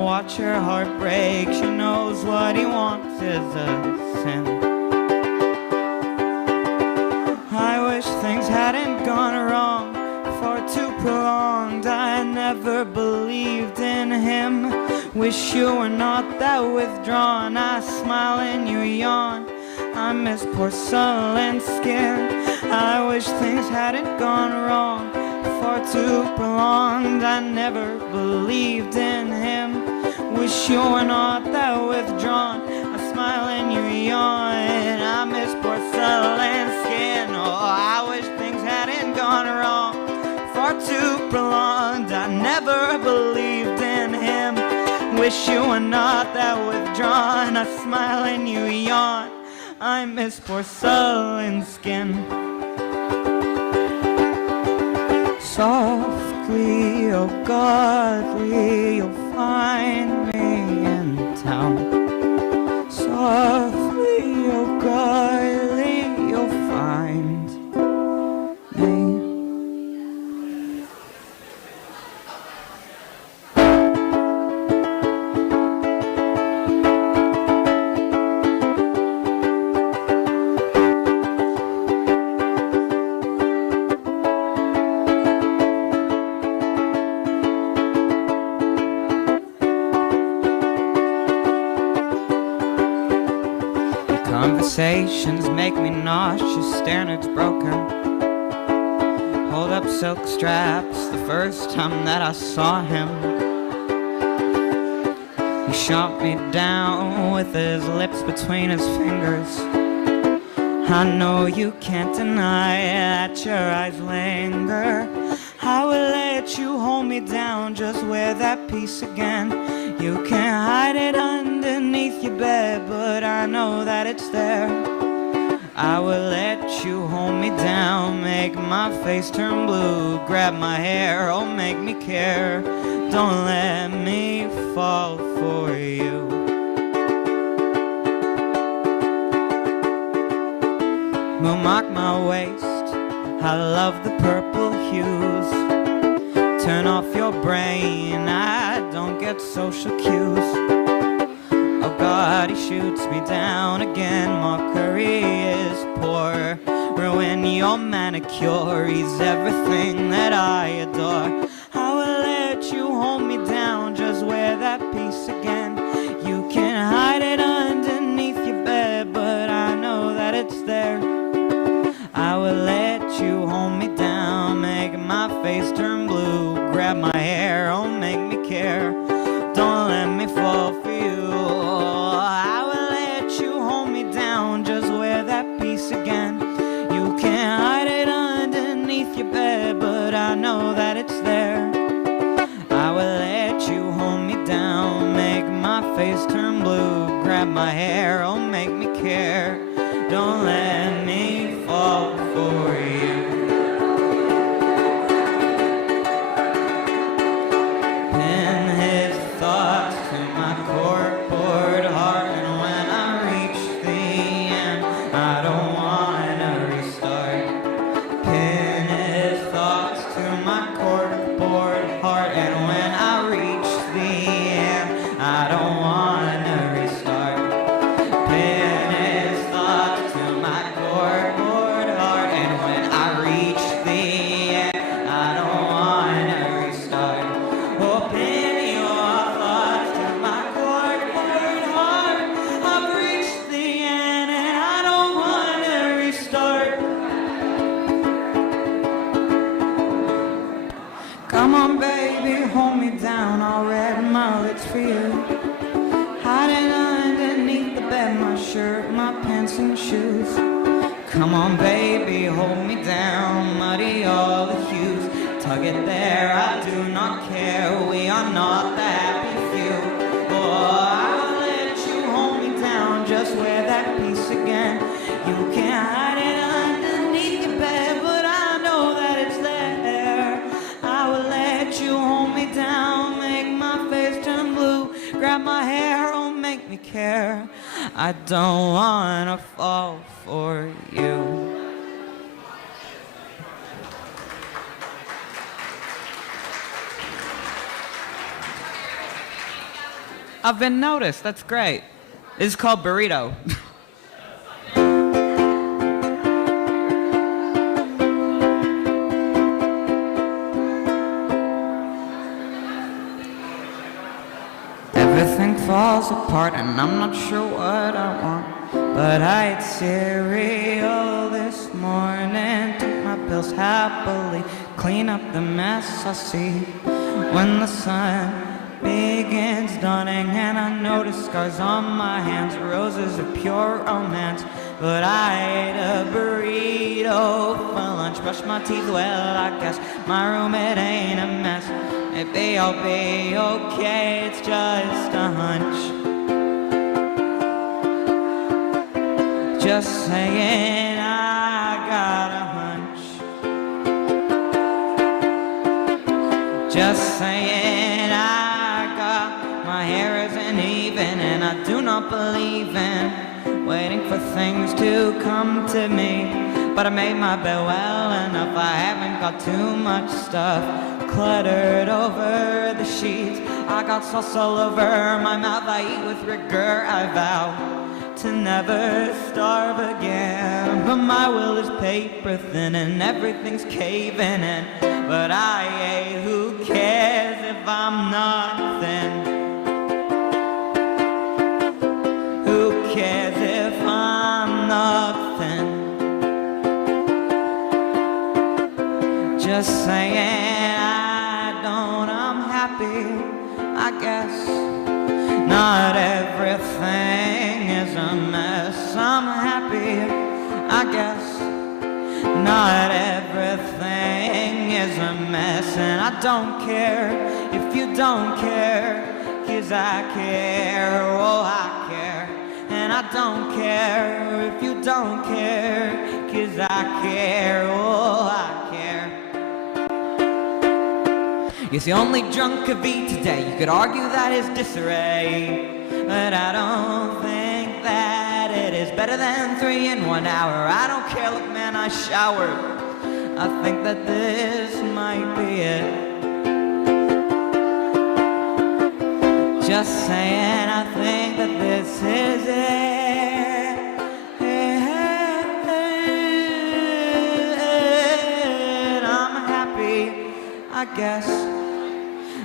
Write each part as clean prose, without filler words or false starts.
Watch her heart break. She knows what he wants is a sin. I wish things hadn't gone wrong for too prolonged. I never believed in him. Wish you were not that withdrawn. I smile and you yawn. I miss porcelain skin. I wish things hadn't gone wrong for too prolonged. I never believed in him. Wish you were not that withdrawn. I smile and you yawn. I miss porcelain skin. Oh, I wish things hadn't gone wrong for too prolonged. I never believed in him. Wish you were not that withdrawn. I smile and you yawn. I miss porcelain skin. Softly, oh godly, you'll find me in town. Softly, oh godly, you'll find me. Conversations make me nauseous, standards broken. Hold up silk straps the first time that I saw him. He shot me down with his lips between his fingers. I know you can't deny that your eyes linger. I will let you hold me down, just wear that piece again. You can't hide it underneath your bed, but I know that it's there. I will let you hold me down, make my face turn blue, grab my hair, oh make me care. Don't let me fall for you. Will mark my waist, I love the purple hues. Turn off your brain, I don't get social cues. Oh God, he shoots me down again. Mockery is poor. Ruin your manicure, he's everything that I adore. I will let you hold me down, just wear that piece again. You can hide it underneath your bed, but I know that it's there. I will let you hold me down, make my face turn blue, grab my hair, oh make me care. Don't let me fall for you. I will let you hold me down, just wear that piece again. You can't hide it underneath your bed, but I know that it's there. I will let you hold me down, make my face turn blue, grab my hair, oh make me care. Don't let me fall for you. Pin his thoughts to my corkboard heart, and when I reach the end, I don't wanna restart. Pin his thoughts to my corkboard heart, and when I reach the end, I don't wanna restart. Pin his thoughts to my corkboard heart, and when I reach the end, I don't wanna restart. Oh, pin your thoughts to my corkboard heart. I've reached the end, and I don't wanna restart. Come on, baby, hold me down. I'll red my lips for you. Hiding underneath the bed, my shirt, my pants and shoes. Come on, baby, hold me down, muddy all the hues. Tug it there, I do not care, we are not the happy few. Oh, I'll let you hold me down, just wear that piece again. You can't hide it underneath your bed, but I know that it's there. I will let you hold me down, make my face turn blue, grab my hair, oh make me care. I don't wanna fall for you. I've been noticed. That's great. This is called Burrito. Everything falls apart and I'm not sure what I want. But I ate cereal this morning, took my pills happily, clean up the mess I see when the sun begins dawning and I notice scars on my hands, roses of pure romance. But I ate a burrito for lunch, brushed my teeth, well I guess my room it ain't a mess. Maybe I'll be okay, it's just a hunch. Just saying I got a hunch. Just saying I got, my hair isn't even, and I do not believe in waiting for things to come to me. But I made my bed well enough, I haven't got too much stuff cluttered over the sheets. I got sauce all over my mouth, I eat with rigor, I vow to never starve again. But my will is paper thin and everything's caving in. But I ate, who cares if I'm not thin? Who cares if I'm not thin? Just saying I don't, I'm happy, I guess. Not everything is a mess, I'm happy, I guess. Not everything is a mess, and I don't care if you don't care, 'cause I care, oh I care. And I don't care if you don't care, 'cause I care, oh I care. Yes, the only drunk could be today. You could argue that is disarray, but I don't think that it is better than 3 in 1 hour. I don't care, look man, I showered. I think that this might be it. Just saying, I think that this is it. I'm happy, I guess.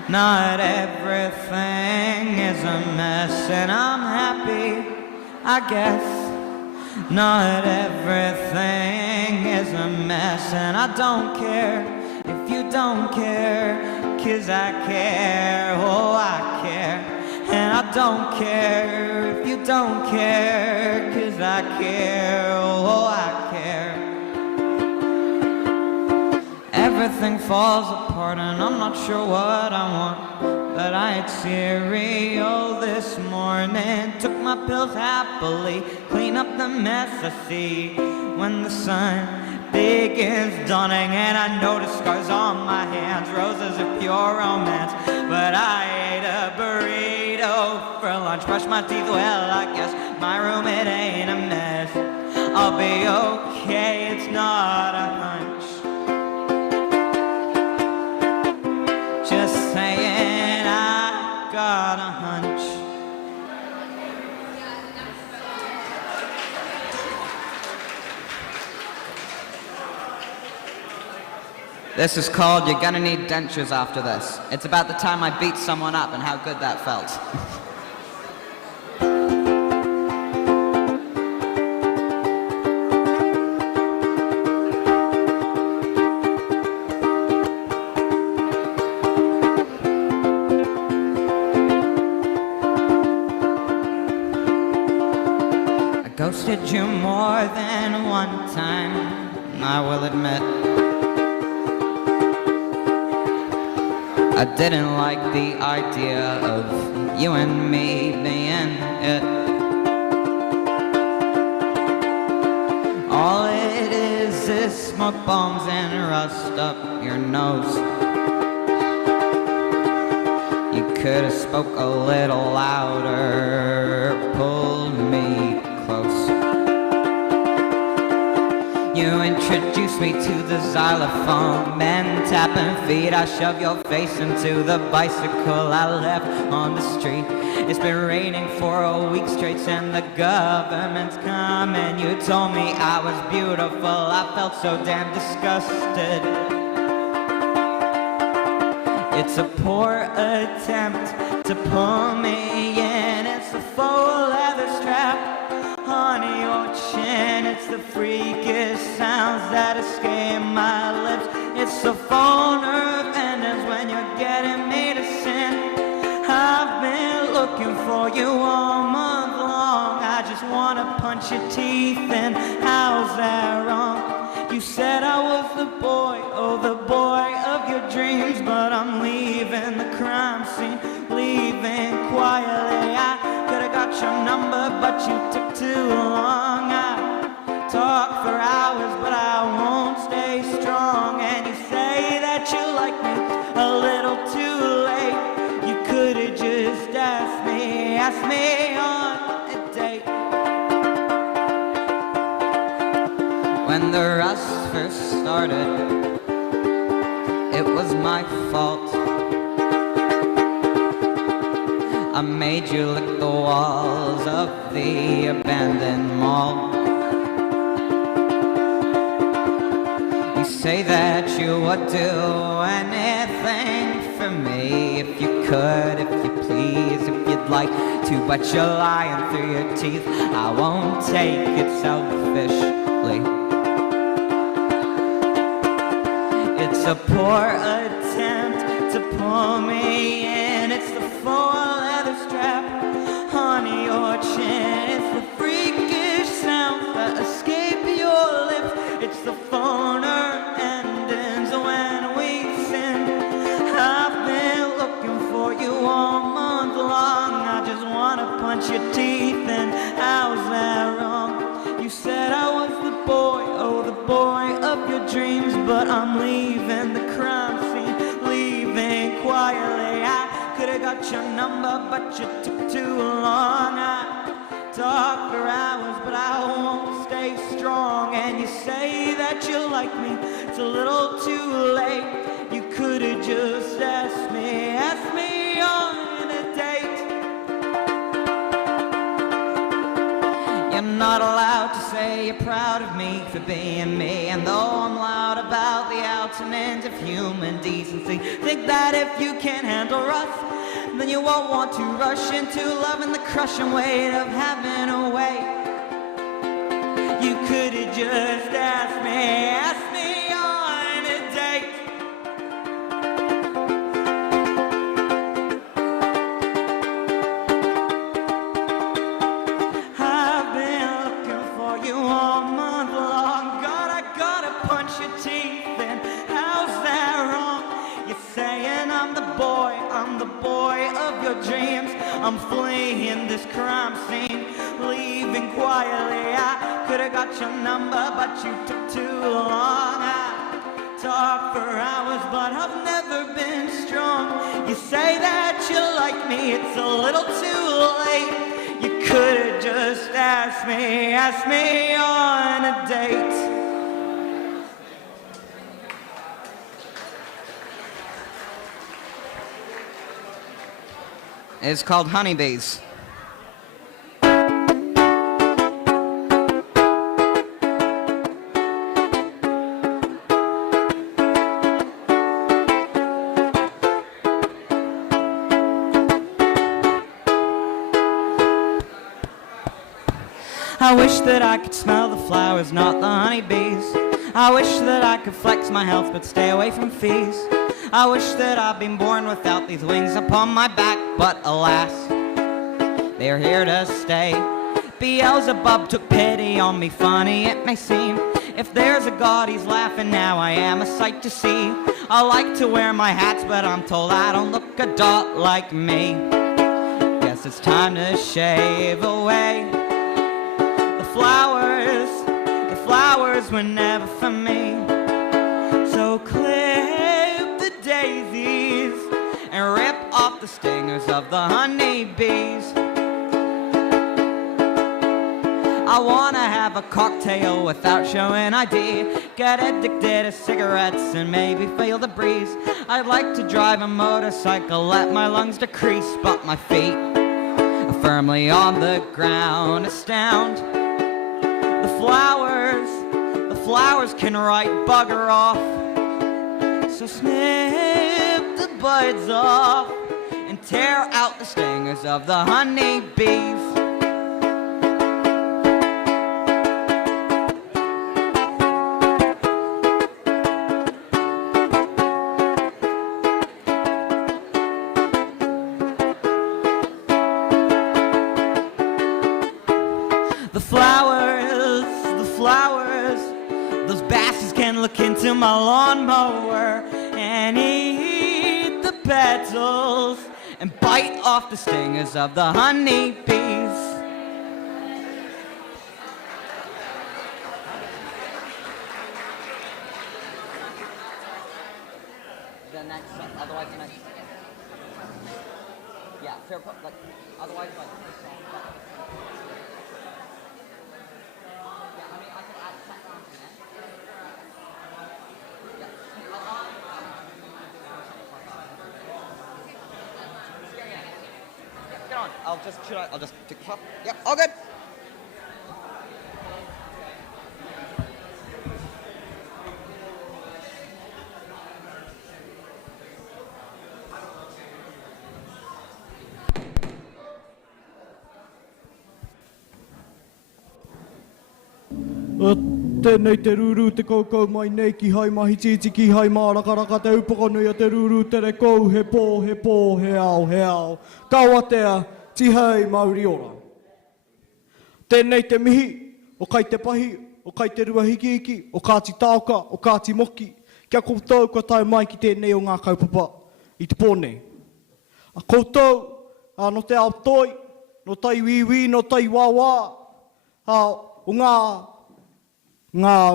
Not everything is a mess, and I'm happy, I guess. Not everything is a mess, and I don't care if you don't care, 'cause I care, oh I care. And I don't care if you don't care, 'cause I care, oh I care. Everything falls apart and I'm not sure what I want. But I ate cereal this morning, took my pills happily, clean up the mess I see when the sun begins dawning and I notice scars on my hands, roses of pure romance. But I ate a burrito for lunch, brushed my teeth, well I guess my room it ain't a mess. I'll be okay, it's not a hunch. Just saying I got a hunch. This is called You're Gonna Need Dentures After This. It's about the time I beat someone up and how good that felt. I ghosted you more than one time, I will admit. I didn't like the idea of you and me being it. All it is smoke bombs and rust up your nose. You could have spoke a little louder, pulled me close. You introduced me to the xylophone, men tapping feet. I shoved your face into the bicycle I left on the street. It's been raining for a week straight and the government's coming. You told me I was beautiful, I felt so damn disgusted. It's a poor attempt to pull me in. It's a faux leather strap on your chin. It's the freakish sounds that escape my lips. It's the phone nerve endings when you're getting me to sin. I've been looking for you all month long. I just wanna punch your teeth in. How's that wrong? You said I was the boy, oh the boy of your dreams, but I'm leaving the crime scene, leaving quietly. I could've got your number, but you took too long. I talk for hours, but I won't stay strong. And you say that you like me a little too late. You could've just asked me on a date. When the rust first started, it was my fault. I made you lick the walls of the abandoned mall. You say that you would do anything for me if you could, if you please, if you'd like to, but you're lying through your teeth. I won't take it selfishly. It's a poor attempt to pull me in. It's the faux leather strap on your chin. It's the freakish sounds that escape your lips. It's the phoner endings when we sin. I've been looking for you all month long. I just wanna punch your teeth in. How's that wrong? You said I was the boy, oh the boy of your dreams, but I'm leaving the crime scene, leaving quietly. I could've got your number, but you took too long. I talk for hours, but I won't stay strong. And you say that you like me, it's a little too late. You could've just asked me on a date. You're not allowed to say you're proud of me for being me. And though I'm loud about the outs and ends of human decency, think that if you can't handle rough, then you won't want to rush into love and the crushing weight of having a way. You could've just asked me on a date. I've been looking for you all month long. God, I gotta punch your teeth in. How's that wrong? You're saying I'm the boy of your dreams. I'm fleeing this crime scene, leaving quietly. I could've got your number, but you took too long. I talk for hours, but I've never been strong. You say that you like me, it's a little too late. You could've just asked me on a date. It's called Honeybees. I wish that I could smell the flowers, not the honeybees. I wish that I could flex my health, but stay away from fees. I wish that I'd been born without these wings upon my back, but alas, they're here to stay. Beelzebub took pity on me, funny it may seem. If there's a God, he's laughing now, I am a sight to see. I like to wear my hats, but I'm told I don't look a dot like me. Guess it's time to shave away. The flowers were never for me. So clip the daisies and rip off the stingers of the honeybees. I wanna have a cocktail without showing ID, get addicted to cigarettes and maybe feel the breeze. I'd like to drive a motorcycle, let my lungs decrease, but my feet firmly on the ground. Astound the flowers can right bugger off. So snip the buds off and tear out the stingers of the honeybees. The flowers, those bastards can look into my lawnmower and eat the petals and bite off the stingers of the honeybees. The next song, otherwise the next. Yeah, fair point. Like, otherwise, like this song. I'll just tick up. Yep, all good. Tēnei te rūrū te kaukau mai nei ki hai mahi titi ki hai mā rakaraka te upoko nui a te rūrū te re kou he pō, he ao. Kawatea, tihei Māori ora. Tēnei te mihi, o kai te pahi, o kai te rua hiki, o kāti tāoka, o kāti moki. Kia koutou kua tau mai ki tēnei o ngā kaupapa i te pōnei. A koutou, no te ao toi, no tai wiwi, no tai wāwā, o ngā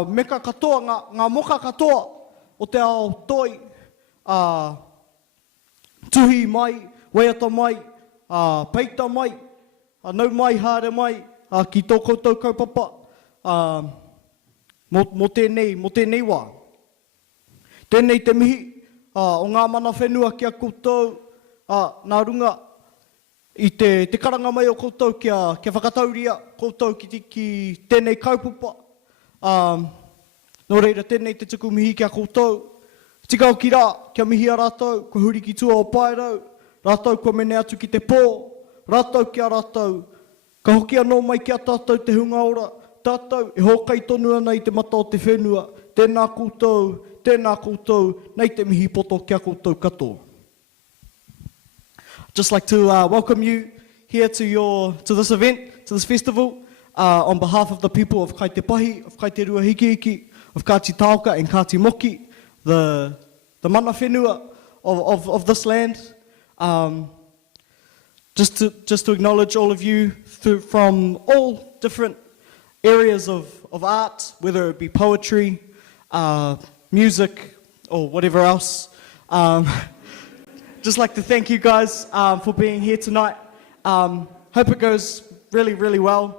meka katoa, ngā moka katoa o te ao toi, tuhi mai, waiata mai, peita mai, nau mai, haere mai, ki tō koutou kaupapa, mo tēnei wā. Tēnei te mihi, o ngā mana whenua kia koutou, nā runga, i te karanga mai o koutou kia whakatauria, koutou ki tēnei kaupapa. Nō reira tēnei te tuku mihi kia koutou. Tikau ki rā, kia mihi a rātou, ko huri ki tua o pairau, rātou ko mene atu ki te pō, rātou ki a rātou, ka hoki anō mai ki a tātou te hunga ora, tātou e hokai tonu ana i te mata o te whenua, tēnā koutou, nei te mihi poto kia koutou katoa. Just like to welcome you here to this event, to this festival, on behalf of the people of Kai Te Pahi, of Kai Te Rua Hiki, of Kāti Tāoka and Kāti Moki, the mana whenua of this land. Just to acknowledge all of you from all different areas of art, whether it be poetry, music, or whatever else. Just like to thank you guys for being here tonight. Hope it goes really, really well.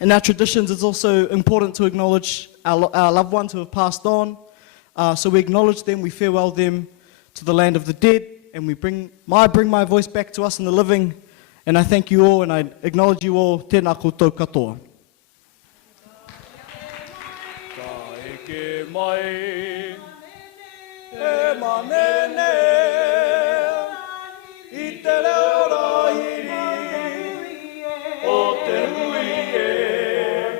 In our traditions, it's also important to acknowledge our loved ones who have passed on. So we acknowledge them, we farewell them to the land of the dead, and we bring my voice back to us in the living. And I thank you all, and I acknowledge you all. Tēnā koutou katoa. Ka eke mai, e manene, i te reo rahiri, o te hui e,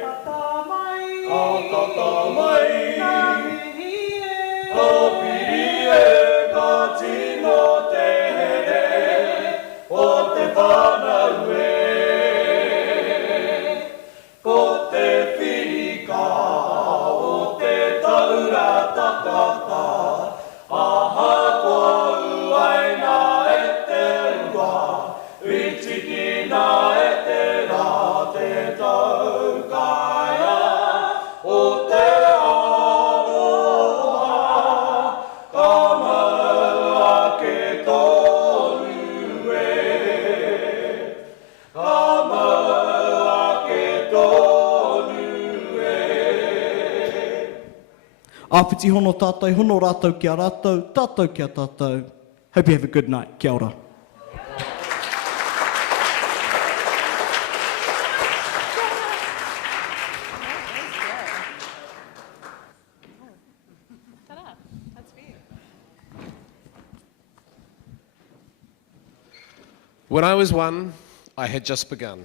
a tata mai, o piri e, ka tino te here, o te whanau e, ko te whirika, o te taura takata, aha kua uaina e te rua, witikina e te rā, te taukaia, o te aroha, ka maua ke tonu e, ka maua ke tonu e. Āpiti hono tātou, hono rātou ki a rātou, tātou ki a tātou. Hope you have a good night. Kia ora. When I was 1, I had just begun.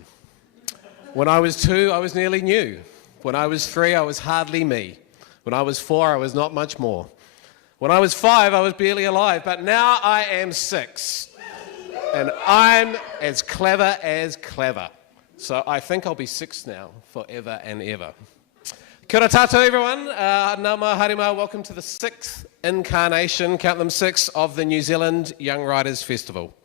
When I was 2, I was nearly new. When I was 3, I was hardly me. When I was 4, I was not much more. When I was 5, I was barely alive, but now I am 6. And I'm as clever as clever. So I think I'll be 6 now, forever and ever. Kia ora tātou, everyone. Nā mā harima, welcome to the 6th incarnation, count them 6, of the New Zealand Young Writers Festival.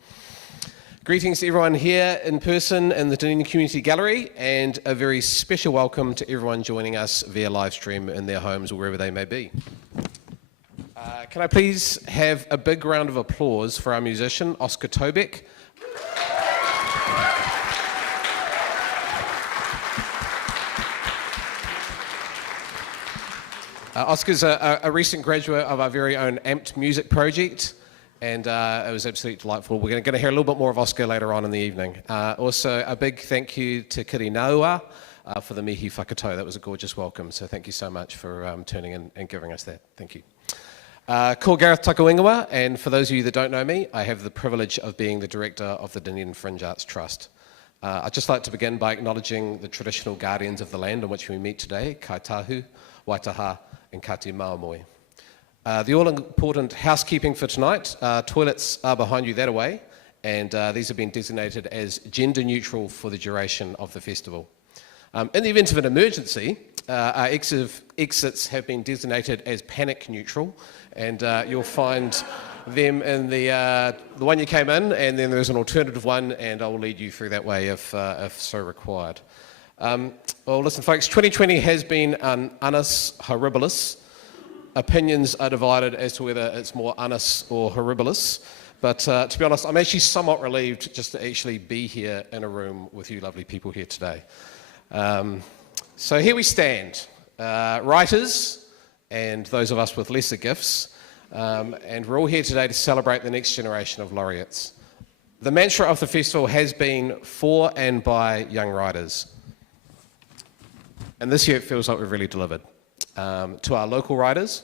Greetings to everyone here in person in the Dunedin Community Gallery, and a very special welcome to everyone joining us via live stream in their homes or wherever they may be. Can I please have a big round of applause for our musician, Oscar Tobeck. Oscar's a recent graduate of our very own Amped Music project, and it was absolutely delightful. We're going to hear a little bit more of Oscar later on in the evening. Also, a big thank you to Kiri Naua for the mihi whakatau. That was a gorgeous welcome, so thank you so much for turning in and giving us that. Thank you. Ko Gareth Takawingawa, and for those of you that don't know me, I have the privilege of being the director of the Dunedin Fringe Arts Trust. I'd just like to begin by acknowledging the traditional guardians of the land on which we meet today, Kai Tahu, Waitaha, and Kati Maomoi. The all-important housekeeping for tonight, toilets are behind you that way, and these have been designated as gender neutral for the duration of the festival. In the event of an emergency, our exits have been designated as panic neutral, and you'll find them in the one you came in, and then there's an alternative one, and I'll lead you through that way if so required. Well, listen, folks, 2020 has been an annus horribilis. Opinions are divided as to whether it's more annus or horribilis, but to be honest, I'm actually somewhat relieved just to actually be here in a room with you lovely people here today. So here we stand, writers and those of us with lesser gifts, and we're all here today to celebrate the next generation of laureates. The mantra of the festival has been for and by young writers. And this year it feels like we've really delivered. To our local writers,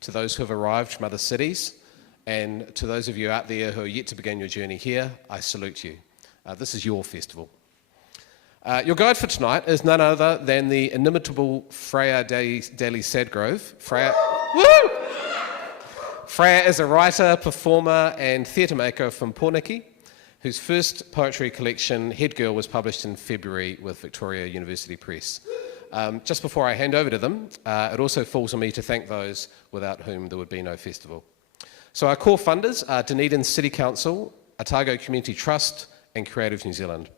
to those who have arrived from other cities, and to those of you out there who are yet to begin your journey here, I salute you. This is your festival. Your guide for tonight is none other than the inimitable Freya Daly-Sadgrove. Freya, woo! Freya is a writer, performer, and theatre maker from Porniki, whose first poetry collection, Head Girl, was published in February with Victoria University Press. Just before I hand over to them, it also falls on me to thank those without whom there would be no festival. So our core funders are Dunedin City Council, Otago Community Trust, and Creative New Zealand.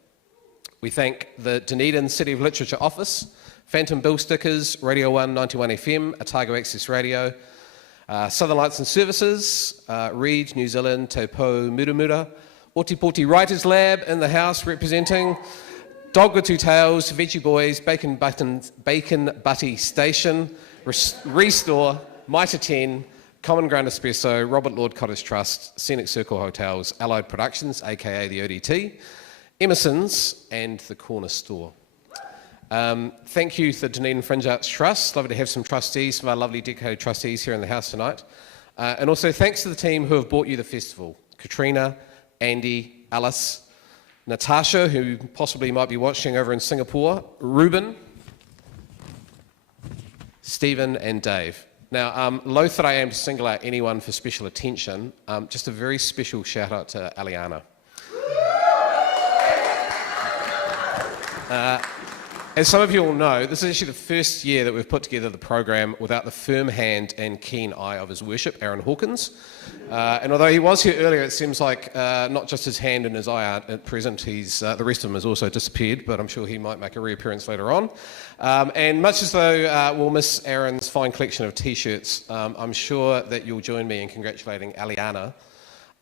We thank the Dunedin City of Literature Office, Phantom Bill Stickers, Radio 1 91 FM, Otago Access Radio, Southern Lights and Services, Reed, New Zealand, Te Pou Muramura, Otipoti Writers Lab in the house representing, Dog with Two Tails, Veggie Boys, Bacon Butty Station, Restore, Mitre 10, Common Ground Espresso, Robert Lord Cottage Trust, Scenic Circle Hotels, Allied Productions, aka the ODT, Emerson's, and the Corner Store. Thank you to the Dunedin Fringe Arts Trust. Lovely to have some trustees, some of our lovely dedicated trustees here in the house tonight. And also thanks to the team who have brought you the festival. Katrina, Andy, Alice, Natasha, who possibly might be watching over in Singapore, Ruben, Stephen, and Dave. Now, loath that I am to single out anyone for special attention, just a very special shout out to Aliana. As some of you all know, this is actually the first year that we've put together the program without the firm hand and keen eye of His Worship, Aaron Hawkins. And although he was here earlier, it seems like not just his hand and his eye aren't at present, the rest of him has also disappeared, but I'm sure he might make a reappearance later on. And much as though we'll miss Aaron's fine collection of t-shirts, I'm sure that you'll join me in congratulating Aliana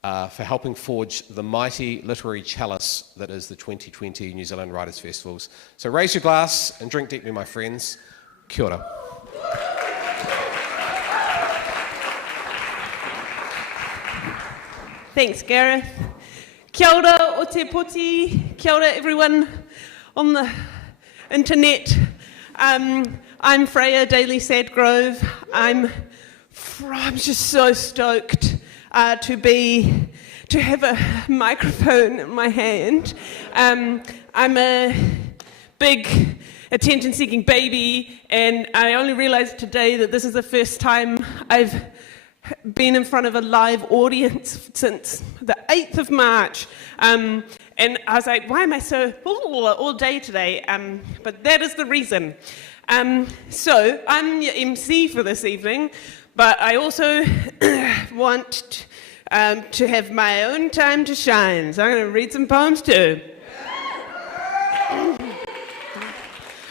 for helping forge the mighty literary chalice that is the 2020 New Zealand Writers' Festivals. So raise your glass and drink deeply, my friends. Kia ora. Thanks, Gareth. Kia ora o te poti. Kia ora, everyone on the internet. I'm Freya Daly-Sadgrove. I'm just so stoked to be to have a microphone in my hand. I'm a big attention-seeking baby, and I only realized today that this is the first time I've been in front of a live audience since the 8th of March. And I was like, why am I so all day today? But that is the reason. So I'm your MC for this evening, but I also want to have my own time to shine. So I'm going to read some poems too.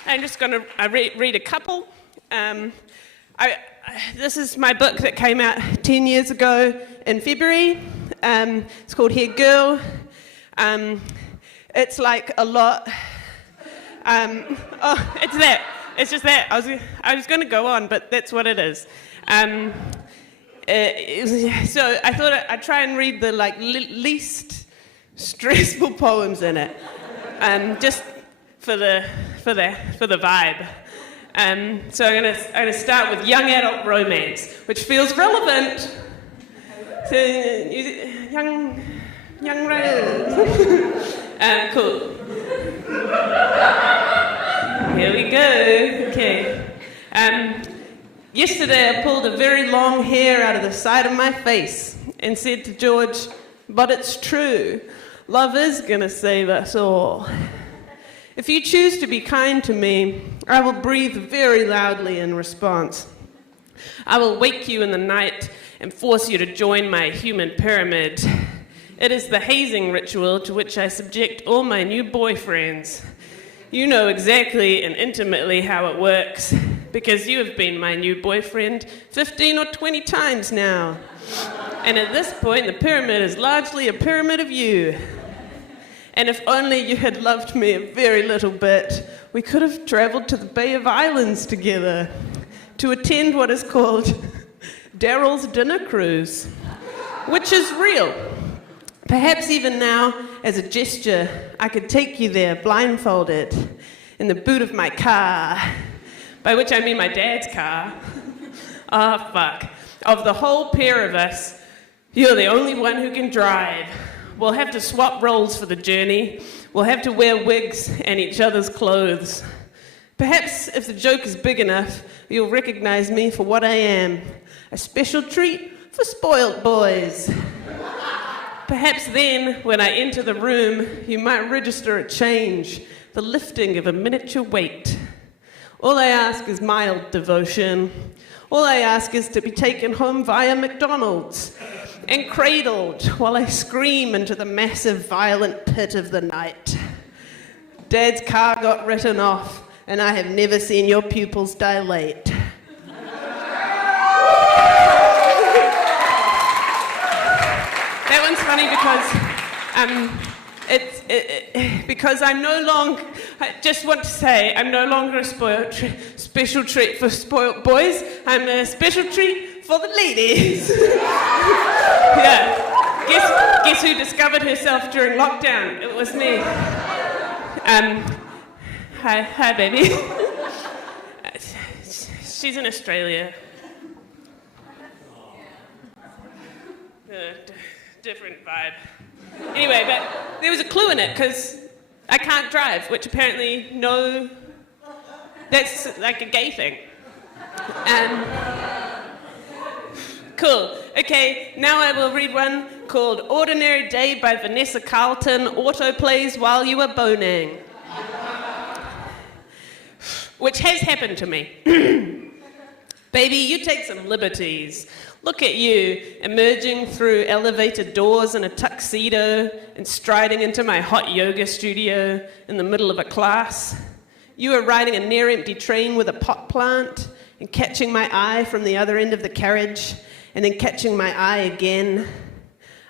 I'm just going to read a couple. This is my book that came out 10 years ago in February. It's called Here Girl. It's like a lot. Oh, it's that. It's just that. I was going to go on, but that's what it is. So I thought I'd try and read the least stressful poems in it, just for the vibe. So I'm gonna start with young adult romance, which feels relevant to young writers. Cool. Here we go. Okay. Yesterday I pulled a very long hair out of the side of my face and said to George, "But it's true. Love is gonna save us all. If you choose to be kind to me, I will breathe very loudly in response. I will wake you in the night and force you to join my human pyramid. It is the hazing ritual to which I subject all my new boyfriends. You know exactly and intimately how it works, because you have been my new boyfriend 15 or 20 times now. And at this point, the pyramid is largely a pyramid of you. And if only you had loved me a very little bit, we could have traveled to the Bay of Islands together to attend what is called Daryl's Dinner Cruise, which is real. Perhaps even now, as a gesture, I could take you there blindfolded in the boot of my car, by which I mean my dad's car. Oh, fuck. Of the whole pair of us, you're the only one who can drive. We'll have to swap roles for the journey. We'll have to wear wigs and each other's clothes. Perhaps if the joke is big enough, you'll recognize me for what I am, a special treat for spoiled boys. Perhaps then, when I enter the room, you might register a change, the lifting of a miniature weight. All I ask is mild devotion. All I ask is to be taken home via McDonald's and cradled while I scream into the massive, violent pit of the night. Dad's car got written off, and I have never seen your pupils dilate. That one's funny because I'm no longer. I just want to say I'm no longer a special treat for spoiled boys. I'm a special treat for the ladies. Yeah. Guess who discovered herself during lockdown? It was me. Hi, baby. She's in Australia. Different vibe. Anyway, but there was a clue in it because I can't drive, which apparently that's like a gay thing. Cool. Okay, now I will read one called Ordinary Day by Vanessa Carlton, autoplays while you are boning. Which has happened to me. Baby, you take some liberties. Look at you, emerging through elevated doors in a tuxedo and striding into my hot yoga studio in the middle of a class. You are riding a near-empty train with a pot plant and catching my eye from the other end of the carriage and then catching my eye again.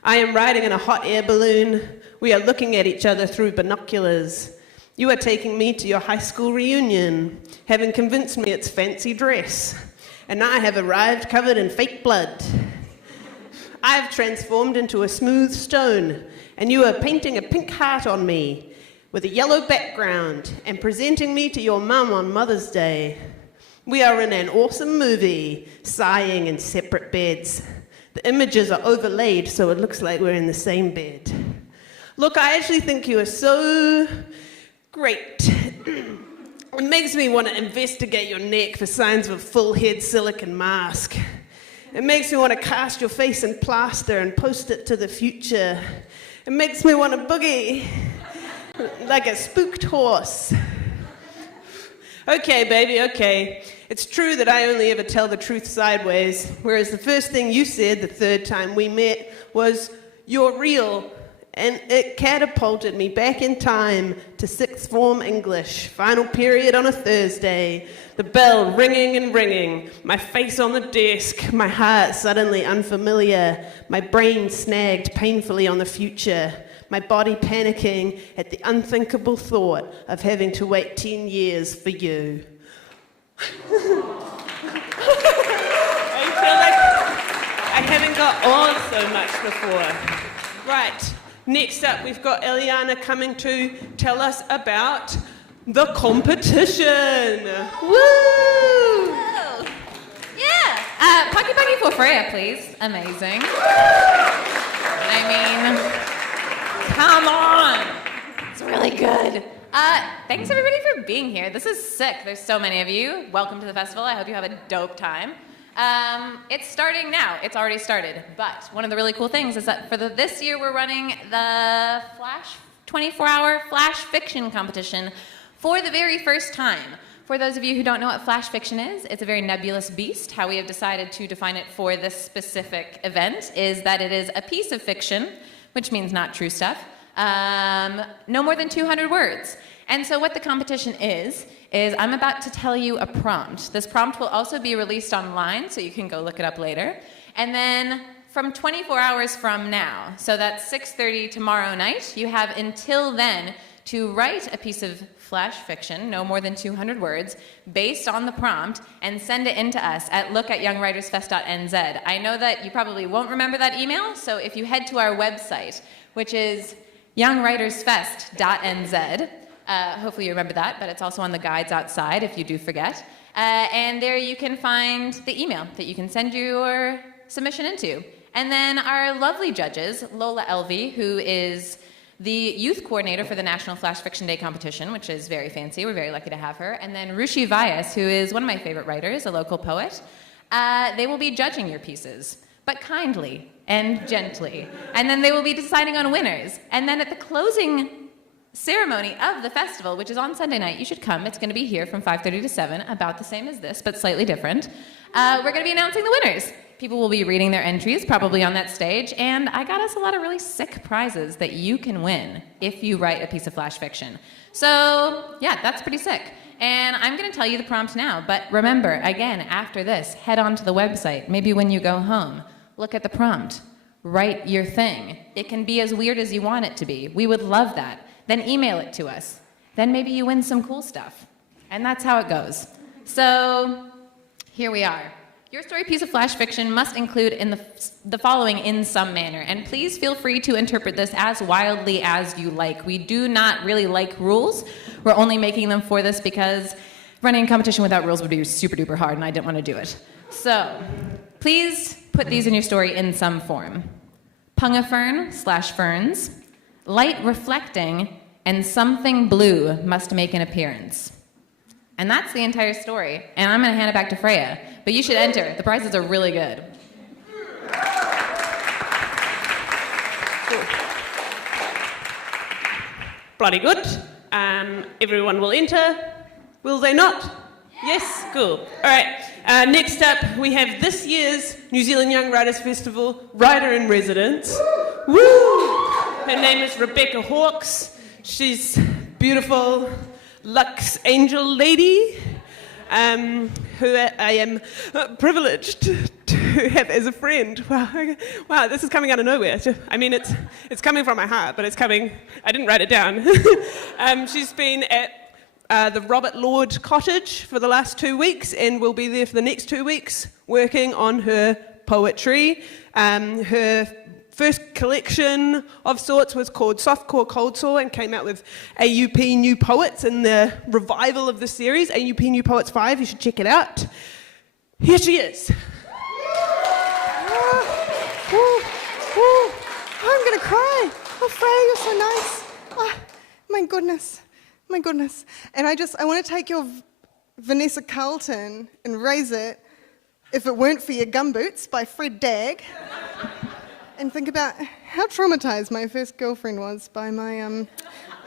I am riding in a hot air balloon. We are looking at each other through binoculars. You are taking me to your high school reunion, having convinced me it's fancy dress. And I have arrived covered in fake blood. I have transformed into a smooth stone, and you are painting a pink heart on me with a yellow background and presenting me to your mum on Mother's Day. We are in an awesome movie, sighing in separate beds. The images are overlaid so it looks like we're in the same bed. Look, I actually think you are so great. It makes me want to investigate your neck for signs of a full head silicone mask. It makes me want to cast your face in plaster and post it to the future. It makes me want to boogie like a spooked horse. Okay, baby, okay. It's true that I only ever tell the truth sideways, whereas the first thing you said the third time we met was, "You're real," and it catapulted me back in time to sixth form English, final period on a Thursday, the bell ringing and ringing, my face on the desk, my heart suddenly unfamiliar, my brain snagged painfully on the future, my body panicking at the unthinkable thought of having to wait 10 years for you. I feel like I haven't got on so much before. Right, next up we've got Eliana coming to tell us about the competition. Woo! Yeah! Pocky Pocky for Freya, please. Amazing. I mean, come on! It's really good. Thanks everybody for being here. This is sick. There's so many of you. Welcome to the festival. I hope you have a dope time. It's starting now. It's already started. But one of the really cool things is that for this year we're running the 24-hour Flash Fiction competition for the very first time. For those of you who don't know what Flash Fiction is, it's a very nebulous beast. How we have decided to define it for this specific event is that it is a piece of fiction, which means not true stuff, no more than 200 words. And so what the competition is I'm about to tell you a prompt. This prompt will also be released online, so you can go look it up later. And then from 24 hours from now, so that's 6:30 tomorrow night, you have until then to write a piece of flash fiction, no more than 200 words, based on the prompt, and send it in to us at look@youngwritersfest.nz. I know that you probably won't remember that email, so if you head to our website, which is youngwritersfest.nz, hopefully you remember that, but it's also on the guides outside if you do forget. And there you can find the email that you can send your submission into. And then our lovely judges, Lola Elvey, who is the youth coordinator for the National Flash Fiction Day competition, which is very fancy. We're very lucky to have her. And then Rushi Vyas, who is one of my favorite writers, a local poet. They will be judging your pieces, but kindly and gently. And then they will be deciding on winners. And then at the closing ceremony of the festival, which is on Sunday night, you should come. It's going to be here from 5:30 to 7, about the same as this, but slightly different. We're going to be announcing the winners. People will be reading their entries, probably on that stage, and I got us a lot of really sick prizes that you can win if you write a piece of flash fiction. So, yeah, that's pretty sick. And I'm going to tell you the prompt now, but remember, again, after this, head on to the website. Maybe when you go home, look at the prompt. Write your thing. It can be as weird as you want it to be. We would love that. Then email it to us. Then maybe you win some cool stuff. And that's how it goes. So, here we are. Your story piece of flash fiction must include in the following in some manner, and please feel free to interpret this as wildly as you like. We do not really like rules. We're only making them for this because running a competition without rules would be super duper hard, and I didn't want to do it. So, please put these in your story in some form. Pungafern/ferns, light reflecting, and something blue must make an appearance. And that's the entire story. And I'm going to hand it back to Freya. But you should enter. The prizes are really good. Cool. Bloody good. Everyone will enter. Will they not? Yes? Cool. All right. Next up, we have this year's New Zealand Young Writers Festival Writer-in-Residence. Woo! Her name is Rebecca Hawkes. She's beautiful Lux Angel lady, who I am privileged to have as a friend. Wow, this is coming out of nowhere. I mean, it's coming from my heart, but it's coming, I didn't write it down. She's been at the Robert Lord Cottage for the last 2 weeks and will be there for the next 2 weeks working on her poetry. Her first collection of sorts was called Softcore Cold Sore and came out with AUP New Poets in the revival of the series, AUP New Poets 5. You should check it out. Here she is. Ooh, ooh, I'm going to cry. Oh, Freya, you're so nice. Oh, my goodness. And I want to take your Vanessa Carlton and raise it, If It Weren't For Your Gumboots by Fred Dagg, and think about how traumatized my first girlfriend was by my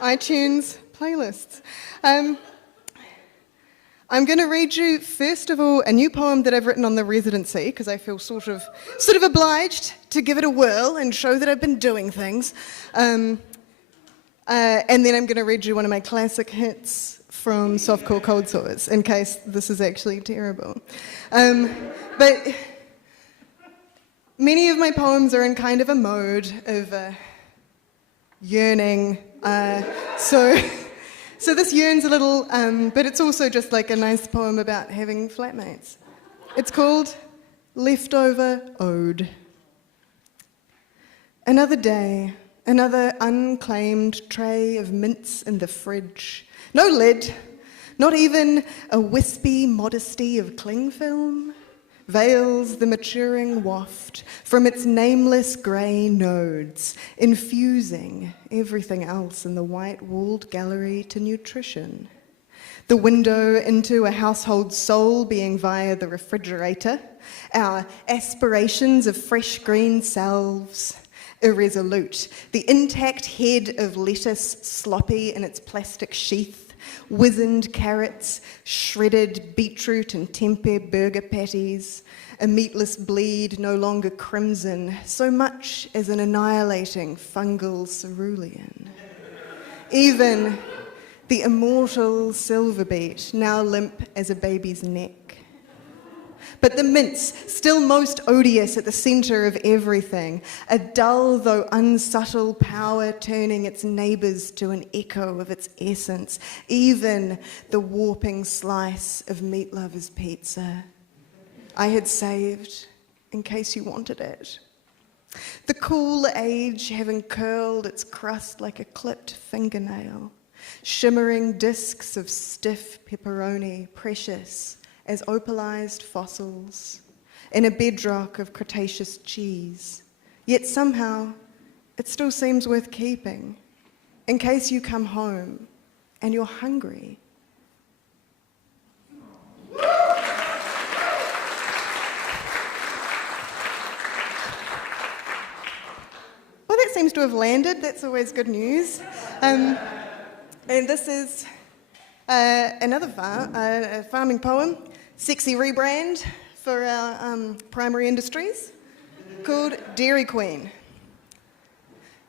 iTunes playlists. I'm going to read you, first of all, a new poem that I've written on the residency, because I feel sort of obliged to give it a whirl and show that I've been doing things. And then I'm going to read you one of my classic hits from Softcore Cold Sores, in case this is actually terrible. But many of my poems are in kind of a mode of yearning. So this yearns a little, but it's also just like a nice poem about having flatmates. It's called Leftover Ode. Another day, another unclaimed tray of mints in the fridge. No lid, not even a wispy modesty of cling film, veils the maturing waft from its nameless grey nodes, infusing everything else in the white-walled gallery to nutrition. The window into a household soul being via the refrigerator, our aspirations of fresh green selves, irresolute, the intact head of lettuce sloppy in its plastic sheath, wizened carrots, shredded beetroot and tempeh burger patties, a meatless bleed no longer crimson, so much as an annihilating fungal cerulean. Even the immortal silver beet, now limp as a baby's neck. But the mince, still most odious at the centre of everything, a dull though unsubtle power turning its neighbours to an echo of its essence, even the warping slice of Meat Lover's pizza I had saved in case you wanted it. The cool age having curled its crust like a clipped fingernail, shimmering discs of stiff pepperoni, precious as opalized fossils, in a bedrock of Cretaceous cheese. Yet somehow, it still seems worth keeping, in case you come home and you're hungry. Well, that seems to have landed. That's always good news. And this is another farming poem, sexy rebrand for our primary industries, called Dairy Queen.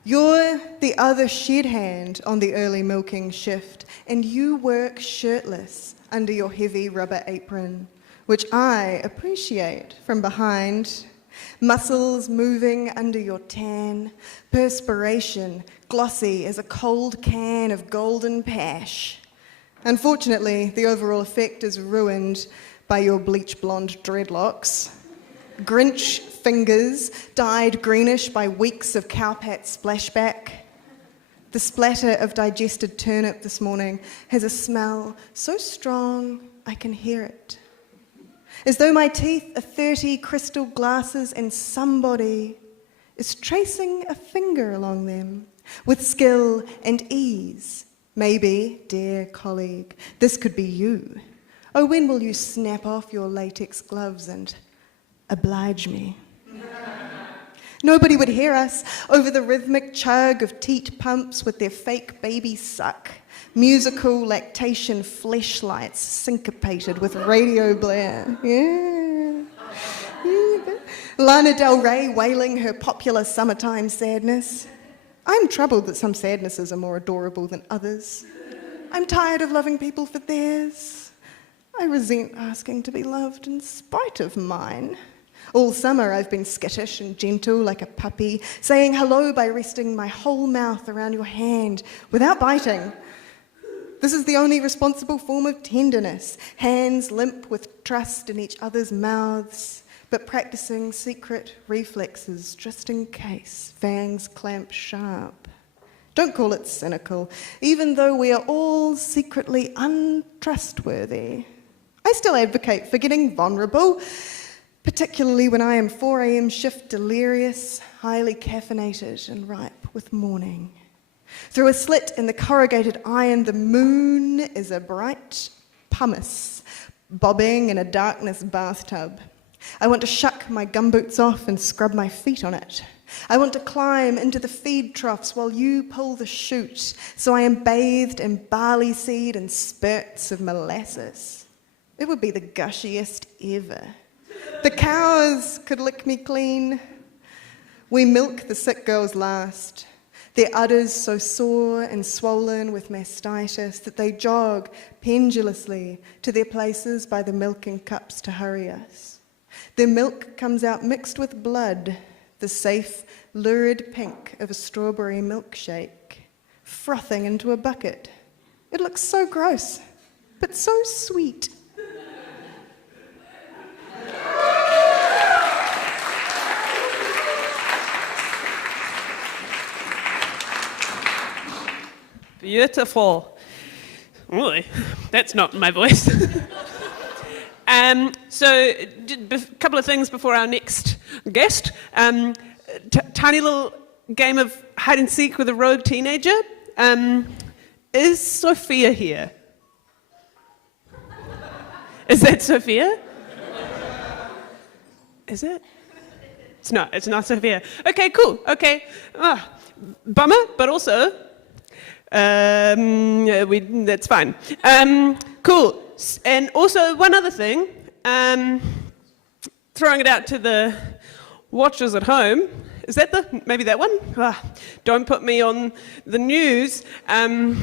You're the other shed hand on the early milking shift, and you work shirtless under your heavy rubber apron, which I appreciate from behind. Muscles moving under your tan, perspiration glossy as a cold can of golden pash. Unfortunately, the overall effect is ruined by your bleach blonde dreadlocks. Grinch fingers dyed greenish by weeks of cowpat splashback. The splatter of digested turnip this morning has a smell so strong I can hear it. As though my teeth are 30 crystal glasses and somebody is tracing a finger along them with skill and ease. Maybe, dear colleague, this could be you. Oh, when will you snap off your latex gloves and oblige me? Nobody would hear us over the rhythmic chug of teat pumps with their fake baby suck, musical lactation fleshlights syncopated with radio blare. Yeah. Lana Del Rey wailing her popular summertime sadness. I'm troubled that some sadnesses are more adorable than others. I'm tired of loving people for theirs. I resent asking to be loved in spite of mine. All summer I've been skittish and gentle like a puppy, saying hello by resting my whole mouth around your hand without biting. This is the only responsible form of tenderness, hands limp with trust in each other's mouths, but practicing secret reflexes just in case fangs clamp sharp. Don't call it cynical, even though we are all secretly untrustworthy. I still advocate for getting vulnerable, particularly when I am 4 a.m. shift delirious, highly caffeinated and ripe with morning. Through a slit in the corrugated iron, the moon is a bright pumice, bobbing in a darkness bathtub. I want to shuck my gumboots off and scrub my feet on it. I want to climb into the feed troughs while you pull the chute, so I am bathed in barley seed and spurts of molasses. It would be the gushiest ever. The cows could lick me clean. We milk the sick girls last, their udders so sore and swollen with mastitis that they jog pendulously to their places by the milking cups to hurry us. Their milk comes out mixed with blood, the safe, lurid pink of a strawberry milkshake, frothing into a bucket. It looks so gross, but so sweet. Beautiful. Really? That's not my voice. So, a couple of things before our next guest. Tiny little game of hide and seek with a rogue teenager. Is Sophia here? Is that Sophia? Is it? It's not Sophia. Okay, cool. Okay. Bummer, but also, that's fine. Cool. And also, one other thing, throwing it out to the watchers at home, is that maybe that one? Don't put me on the news. Okay,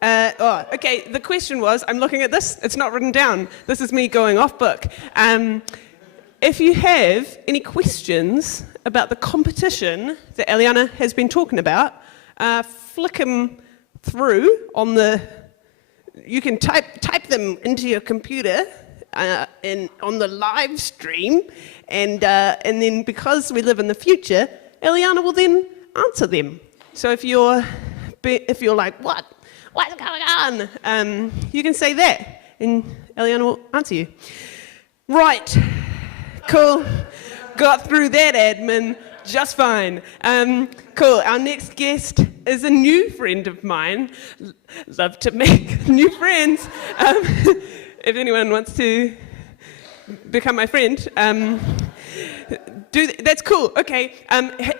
the question was, I'm looking at this, it's not written down. This is me going off book. If you have any questions about the competition that Eliana has been talking about, flick them through on the... You can type them into your computer on the live stream, and then because we live in the future, Eliana will then answer them. So if you're like, what's going on? You can say that, and Eliana will answer you. Right, cool. Got through that admin just fine. Cool. Our next guest is a new friend of mine. Love to make new friends. If anyone wants to become my friend, that's cool. Okay.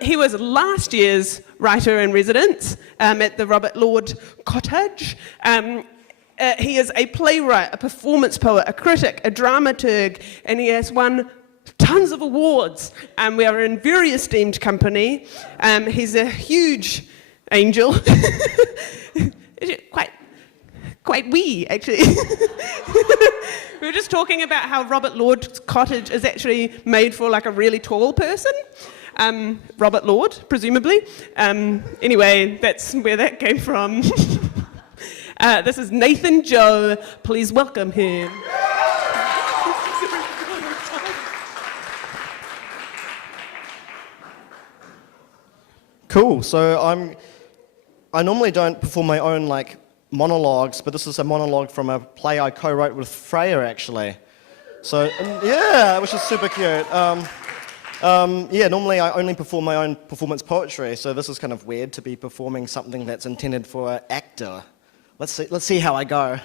He was last year's writer in residence at the Robert Lord Cottage. He is a playwright, a performance poet, a critic, a dramaturg, and he has won tons of awards. We are in very esteemed company. He's a huge angel. Quite wee, actually. We were just talking about how Robert Lord's cottage is actually made for like a really tall person. Robert Lord, presumably. Anyway, that's where that came from. This is Nathan Joe. Please welcome him. Cool. So I normally don't perform my own monologues, but this is a monologue from a play I co-wrote with Freya, actually. So yeah, which is super cute. Normally I only perform my own performance poetry, so this is kind of weird to be performing something that's intended for an actor. Let's see how I go.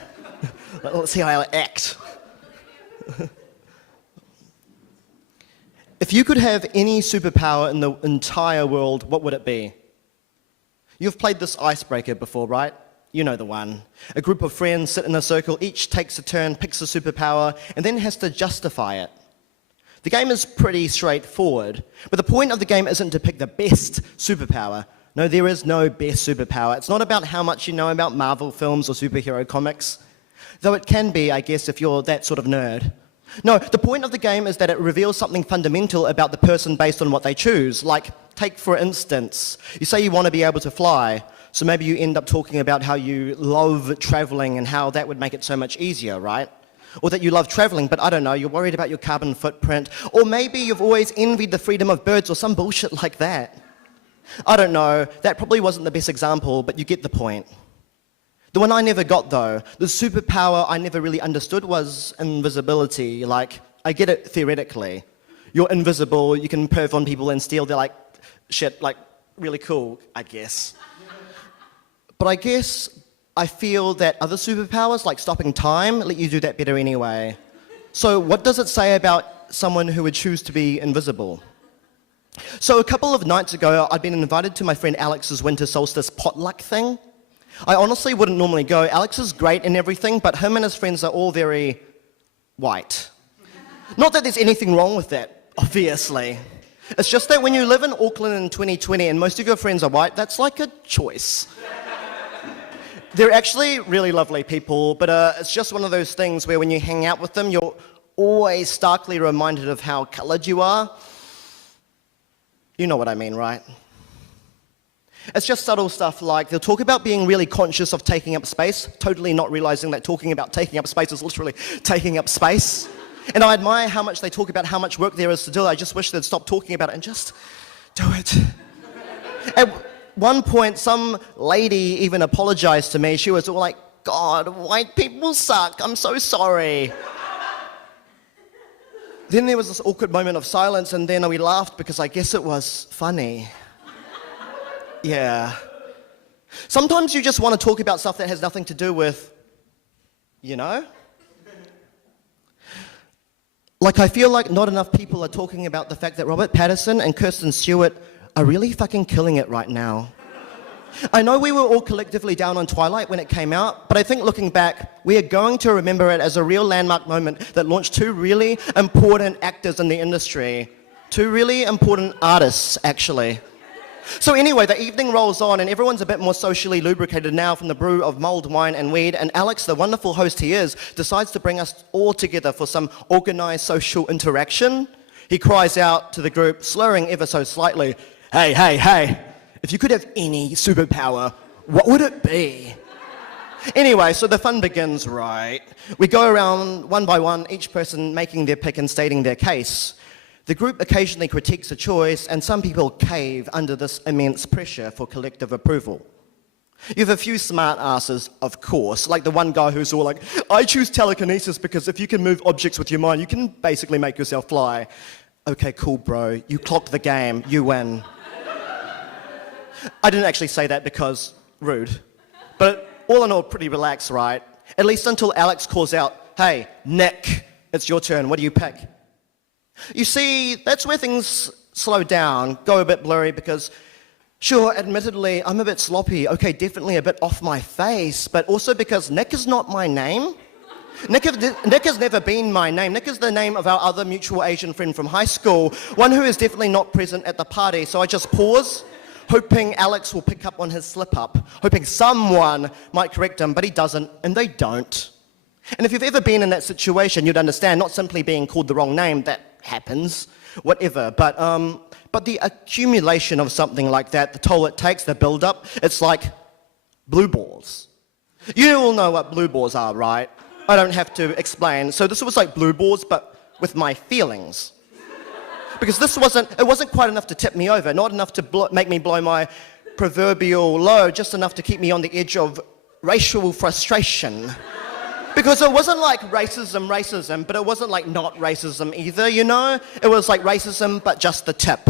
Let's see how I act. If you could have any superpower in the entire world, what would it be? You've played this icebreaker before, right? You know the one. A group of friends sit in a circle, each takes a turn, picks a superpower, and then has to justify it. The game is pretty straightforward, but the point of the game isn't to pick the best superpower. No, there is no best superpower. It's not about how much you know about Marvel films or superhero comics, though it can be, I guess, if you're that sort of nerd. No, the point of the game is that it reveals something fundamental about the person based on what they choose. Like, take for instance, you say you want to be able to fly, so maybe you end up talking about how you love traveling and how that would make it so much easier, right? Or that you love traveling, but I don't know, you're worried about your carbon footprint. Or maybe you've always envied the freedom of birds or some bullshit like that. I don't know, that probably wasn't the best example, but you get the point. The one I never got, though, the superpower I never really understood was invisibility. Like, I get it theoretically. You're invisible, you can perv on people and steal their, like, shit, like, really cool, I guess. But I guess I feel that other superpowers, like stopping time, let you do that better anyway. So what does it say about someone who would choose to be invisible? So a couple of nights ago, I'd been invited to my friend Alex's winter solstice potluck thing. I honestly wouldn't normally go. Alex is great and everything, but him and his friends are all very white. Not that there's anything wrong with that, obviously. It's just that when you live in Auckland in 2020 and most of your friends are white, that's like a choice. They're actually really lovely people, but it's just one of those things where when you hang out with them, you're always starkly reminded of how coloured you are. You know what I mean, right? It's just subtle stuff like they'll talk about being really conscious of taking up space, totally not realising that talking about taking up space is literally taking up space. And I admire how much they talk about how much work there is to do. I just wish they'd stop talking about it and just do it. At one point, some lady even apologised to me. She was all like, God, white people suck. I'm so sorry. Then there was this awkward moment of silence, and then we laughed because I guess it was funny. Yeah. Sometimes you just want to talk about stuff that has nothing to do with, you know? Like, I feel like not enough people are talking about the fact that Robert Pattinson and Kirsten Stewart are really fucking killing it right now. I know we were all collectively down on Twilight when it came out, but I think looking back, we are going to remember it as a real landmark moment that launched two really important actors in the industry. Two really important artists, actually. So anyway, the evening rolls on and everyone's a bit more socially lubricated now from the brew of mulled wine and weed, and Alex, the wonderful host he is, decides to bring us all together for some organised social interaction. He cries out to the group, slurring ever so slightly, "Hey, hey, hey, if you could have any superpower, what would it be?" Anyway, so the fun begins, right? We go around one by one, each person making their pick and stating their case. The group occasionally critiques a choice, and some people cave under this immense pressure for collective approval. You have a few smart asses, of course, like the one guy who's all like, "I choose telekinesis because if you can move objects with your mind, you can basically make yourself fly." Okay, cool, bro. You clocked the game. You win. I didn't actually say that because rude. But all in all, pretty relaxed, right? At least until Alex calls out, "Hey, Nick, it's your turn. What do you pick?" You see, that's where things slow down, go a bit blurry, because sure, admittedly, I'm a bit sloppy. Okay, definitely a bit off my face, but also because Nick is not my name. Nick has never been my name. Nick is the name of our other mutual Asian friend from high school, one who is definitely not present at the party. So I just pause, hoping Alex will pick up on his slip-up, hoping someone might correct him, but he doesn't, and they don't. And if you've ever been in that situation, you'd understand not simply being called the wrong name, that happens, whatever, but the accumulation of something like that, the toll it takes, the build-up, it's like blue balls. You all know what blue balls are, right? I don't have to explain. So this was like blue balls, but with my feelings. Because it wasn't quite enough to tip me over, not enough to make me blow my proverbial low, just enough to keep me on the edge of racial frustration. Because it wasn't like racism, but it wasn't like not racism either, you know? It was like racism, but just the tip.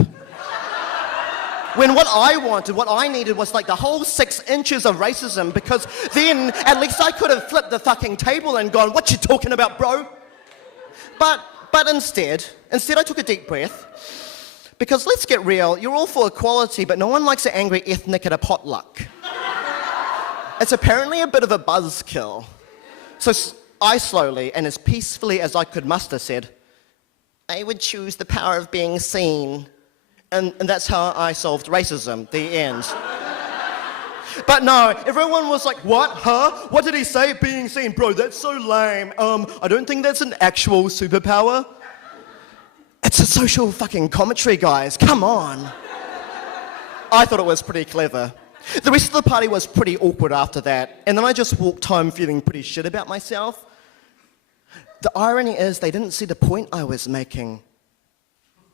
When what I needed was like the whole 6 inches of racism, because then at least I could have flipped the fucking table and gone, "What you talking about, bro?" But instead I took a deep breath, because let's get real, you're all for equality, but no one likes an angry ethnic at a potluck. It's apparently a bit of a buzzkill. So I slowly, and as peacefully as I could muster, said, "I would choose the power of being seen." And that's how I solved racism, the end. But no, everyone was like, "What? Huh? What did he say? Being seen? Bro, that's so lame. I don't think that's an actual superpower." It's a social fucking commentary, guys. Come on. I thought it was pretty clever. The rest of the party was pretty awkward after that, and then I just walked home feeling pretty shit about myself. The irony is they didn't see the point I was making.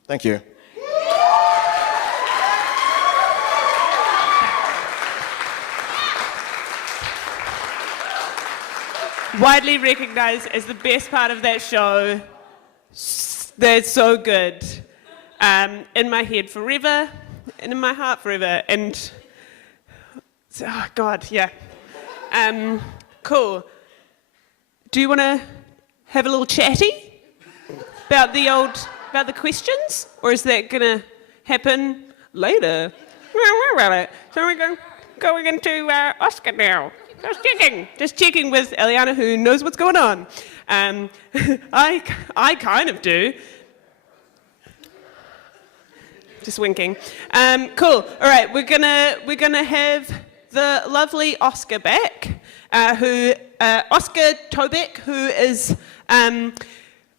Thank you. Widely recognised as the best part of that show, They're so good. In my head forever, and in my heart forever. And, oh God, yeah. Cool. Do you want to have a little chatty about the questions? Or is that going to happen later? So we're going into Oscar now. Just checking with Eliana, who knows what's going on. I kind of do. Just winking. Cool. All right, we're gonna have the lovely Oscar back, Oscar Tobeck, who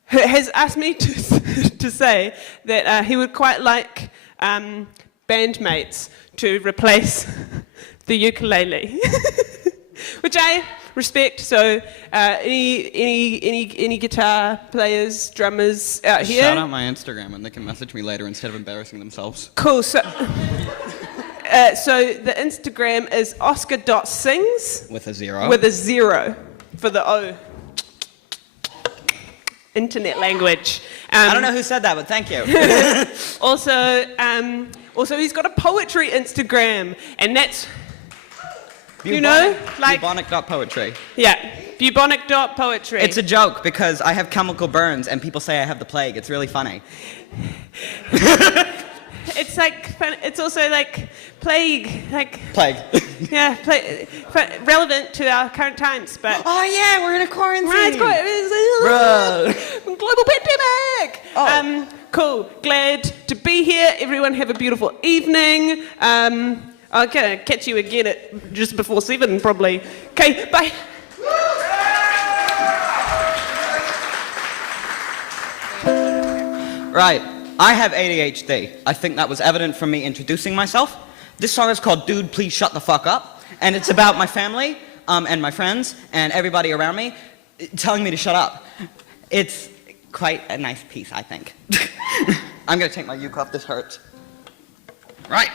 has asked me to say that he would quite like bandmates to replace the ukulele, which I respect. So any guitar players, drummers out here? Shout out my Instagram and they can message me later instead of embarrassing themselves. Cool. So the Instagram is oscar.sings. With a 0. With a 0 for the O. Internet language. I don't know who said that, but thank you. Also, he's got a poetry Instagram, and that's, Bubonic.poetry. Yeah, bubonic.poetry. It's a joke because I have chemical burns and people say I have the plague. It's really funny. It's like, it's also like plague. Plague. Yeah, relevant to our current times, but... Oh yeah, we're in a quarantine. Right, it's global pandemic. Oh. Cool, glad to be here. Everyone have a beautiful evening. I'll catch you again at just before 7, probably. Okay, bye. Right, I have ADHD. I think that was evident from me introducing myself. This song is called Dude, Please Shut the Fuck Up. And it's about my family and my friends and everybody around me telling me to shut up. It's quite a nice piece, I think. I'm gonna take my uke off, this hurts. Right.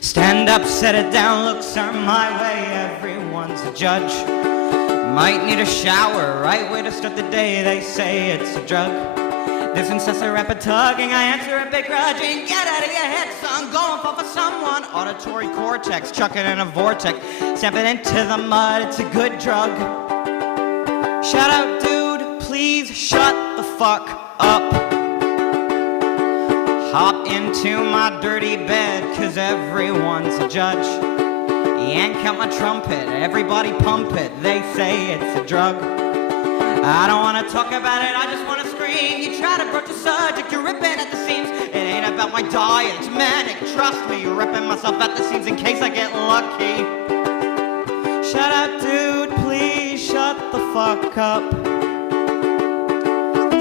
Stand up, set it down, looks are my way, everyone's a judge. Might need a shower, right way to start the day, they say it's a drug. This incessant rapid tugging, I answer it begrudging. Get out of your head, son, go and fall for someone. Auditory cortex, chuck it in a vortex. Stamp it into the mud, it's a good drug. Shout out, dude, please shut the fuck up. Hop into my dirty bed, cause everyone's a judge. Yank out my trumpet, everybody pump it, they say it's a drug. I don't wanna talk about it, I just wanna scream. You try to broach the subject, you're ripping at the seams. It ain't about my diet, it's manic, trust me. Ripping myself at the seams in case I get lucky. Shut up, dude, please shut the fuck up.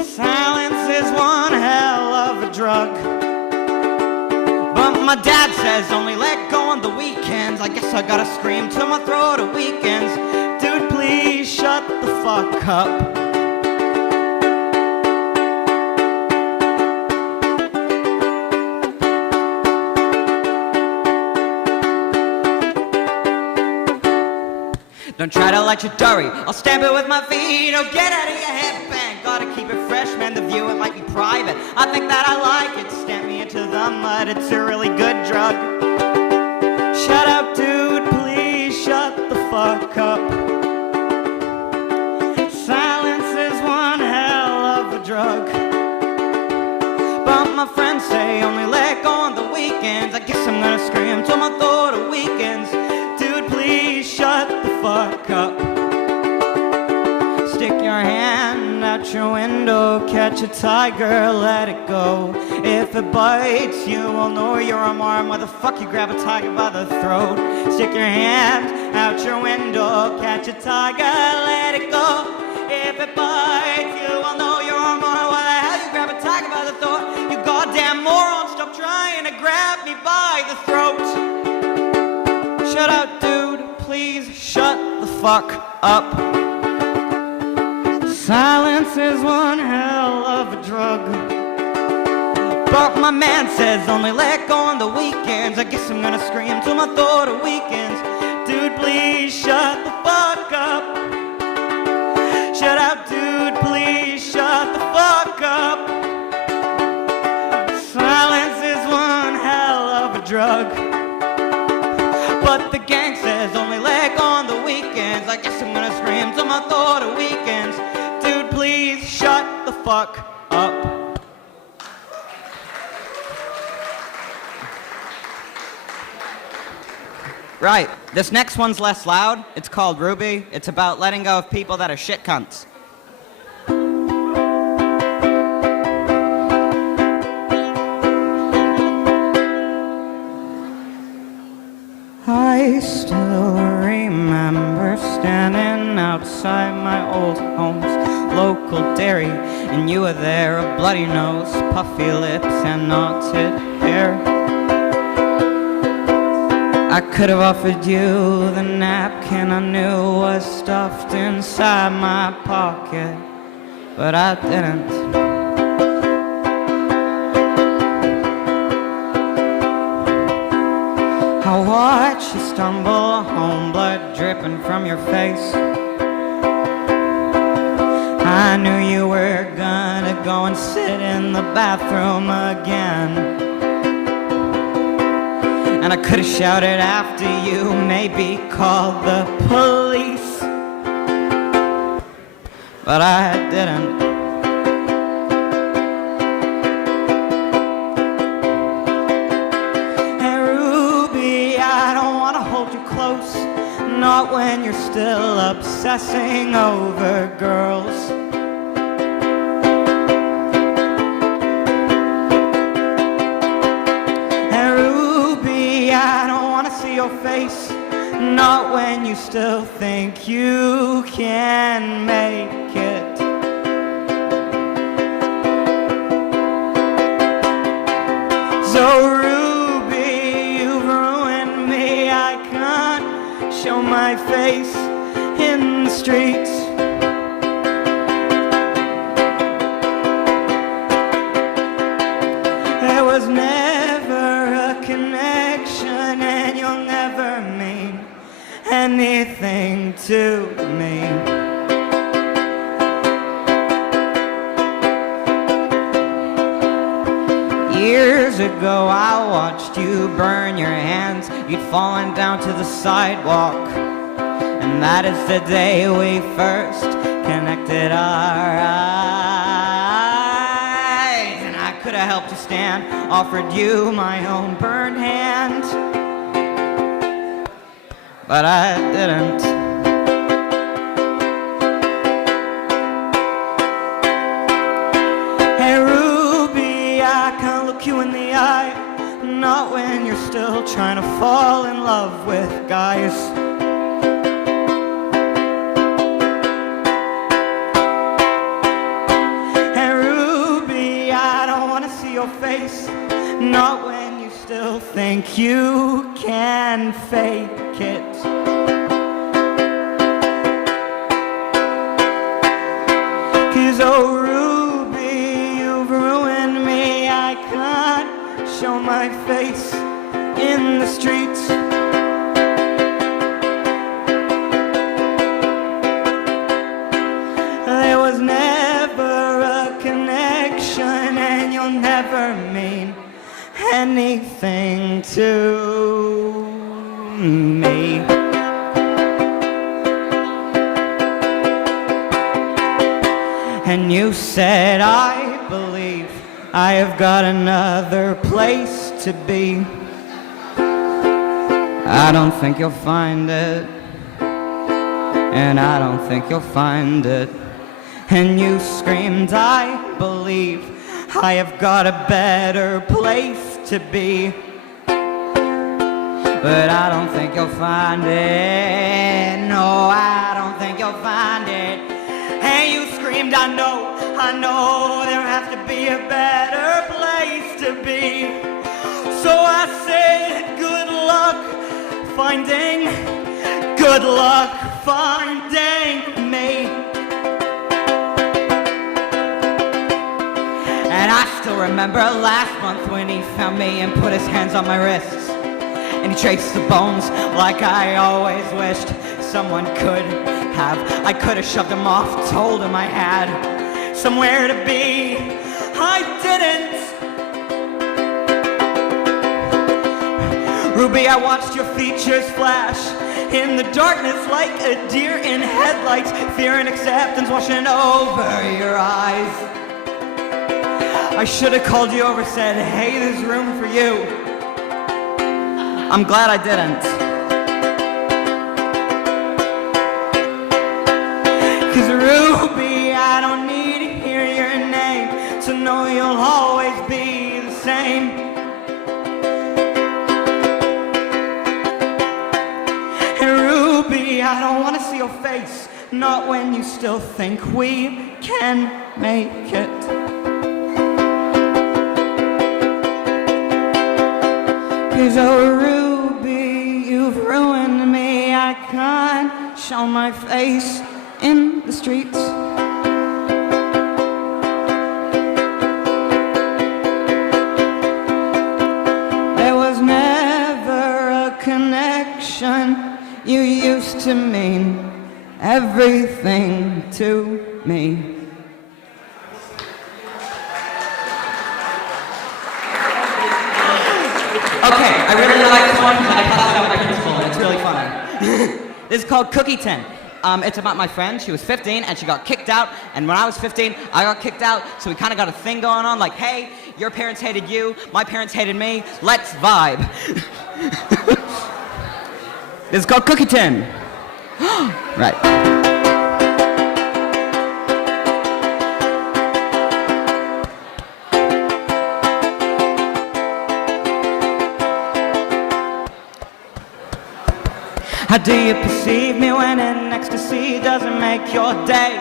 Silence is one hell of a drug. But my dad says only let go on the weekends. I guess I gotta scream till my throat at weekends. Dude, please shut the fuck up. Don't try to light your durry, I'll stamp it with my feet. Oh, get out of your headband, gotta keep it fresh, man, the view, it might be private. I think that I like it, stamp me into the mud, it's a really good drug. Shut up, dude, please shut the fuck up. Silence is one hell of a drug. But my friends say only let go on the weekends. I guess I'm gonna scream till my throat at weekends. Dude, please shut the fuck up. Stick your hand out your window, catch a tiger, let it go. If it bites, you will know you're a marm. Why the fuck you grab a tiger by the throat? Stick your hand out your window, catch a tiger, let it go. If it bites, you will know you're a marm. Why the hell you grab a tiger by the throat? You goddamn moron, stop trying to grab me by the throat. Shut up, dude, please shut the fuck up. Silence is one hell of a drug. But my man says only let go on the weekends. I guess I'm gonna scream till my thought of weekends. Dude, please shut the fuck up. Shut up, dude, please shut the fuck up. Silence is one hell of a drug. But the gang says only leg on the weekends. I guess I'm gonna scream till my thought of weekends. Dude, please shut the fuck up. Right, this next one's less loud. It's called Ruby. It's about letting go of people that are shit cunts. I still remember standing outside my old home's local dairy, and you were there, a bloody nose, puffy lips, and knotted hair. I could have offered you the napkin I knew was stuffed inside my pocket, but I didn't. I watched you stumble home, blood dripping from your face. I knew you were gonna go and sit in the bathroom again. And I could have shouted after you, maybe called the police, but I didn't. Hey Ruby, I don't want to hold you close, not when you're still obsessing over girls. Your face, not when you still think you can make it. So Ruby, you've ruined me. I can't show my face in the streets. There was never a connection, and you'll never mean anything to me. Years ago I watched you burn your hands. You'd fallen down to the sidewalk, and that is the day we first connected our eyes. And I could have helped you stand, offered you my own burned hand, but I didn't. Hey Ruby, I can't look you in the eye, not when you're still trying to fall in love with guys. Hey Ruby, I don't want to see your face, not when you still think you can fake it. Cause oh Ruby, you've ruined me. I can't show my face in the streets. There was never a connection, and you'll never mean anything to me. And you said, I believe I have got another place to be. I don't think you'll find it, and I don't think you'll find it. And you screamed, I believe I have got a better place to be, but I don't think you'll find it. No, I don't think you'll find it. And you screamed, I know there has to be a better place to be. So I said, good luck finding me. And I still still remember last month when he found me and put his hands on my wrists. And he traced the bones like I always wished someone could have. I could have shoved him off, told him I had somewhere to be. I didn't. Ruby, I watched your features flash in the darkness like a deer in headlights. Fear and acceptance washing over your eyes. I should have called you over, said, hey, there's room for you. I'm glad I didn't. 'Cause Ruby, I don't need to hear your name to know you'll always be the same. And Ruby, I don't want to see your face, not when you still think we can make it. 'Cause oh Ruby, you've ruined me. I can't show my face in the streets. There was never a connection. You used to mean everything to me. Okay, I really like this one because I passed it out my principal and it's really funny. This is called Cookie Tin. It's about my friend. She was 15 and she got kicked out. And when I was 15, I got kicked out. So we kind of got a thing going on like, hey, your parents hated you, my parents hated me, let's vibe. This is called Cookie Tin. Right. How do you perceive me when in ecstasy doesn't make your day,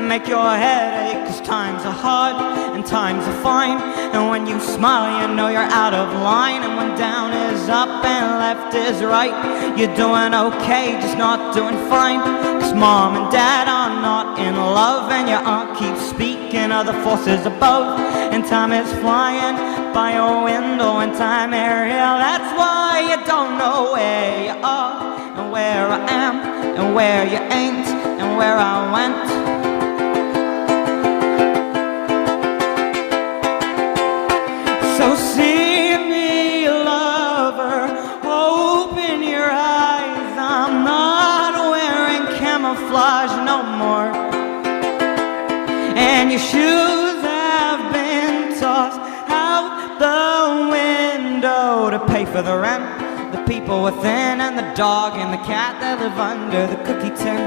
make your head ache? 'Cause times are hard and times are fine. And when you smile, you know you're out of line. And when down is up and left is right, you're doing okay, just not doing fine. 'Cause mom and dad are not in love, and your aunt keeps speaking of the forces above. And time is flying by your window, and time ain't real. That's why you don't know where you are, and where I am, and where you ain't, and where I went. So see me, lover, open your eyes. I'm not wearing camouflage no more, and your shoes have been tossed out the window to pay for the rent, the people within, and the dog and the cat that live under the cookie tin.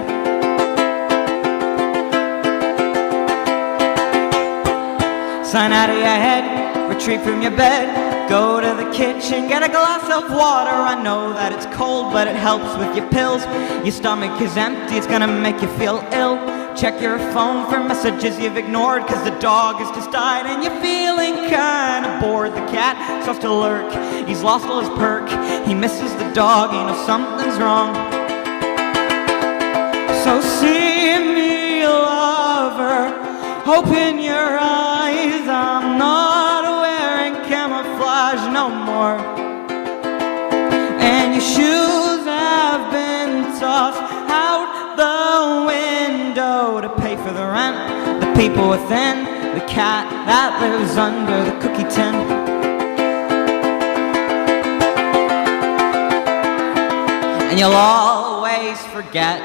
Sign out of your head, retreat from your bed, go to the kitchen, get a glass of water. I know that it's cold, but it helps with your pills. Your stomach is empty, it's gonna make you feel ill. Check your phone for messages you've ignored, 'cause the dog has just died and you're feeling kinda bored. The cat starts to lurk, he's lost all his perk, he misses the dog, you know something's wrong. So see me, lover, open your eyes. I'm not wearing camouflage no more, and your shoes have been tossed out the window to pay for the rent, the people within, the cat that lives under the cookie tin. And you'll always forget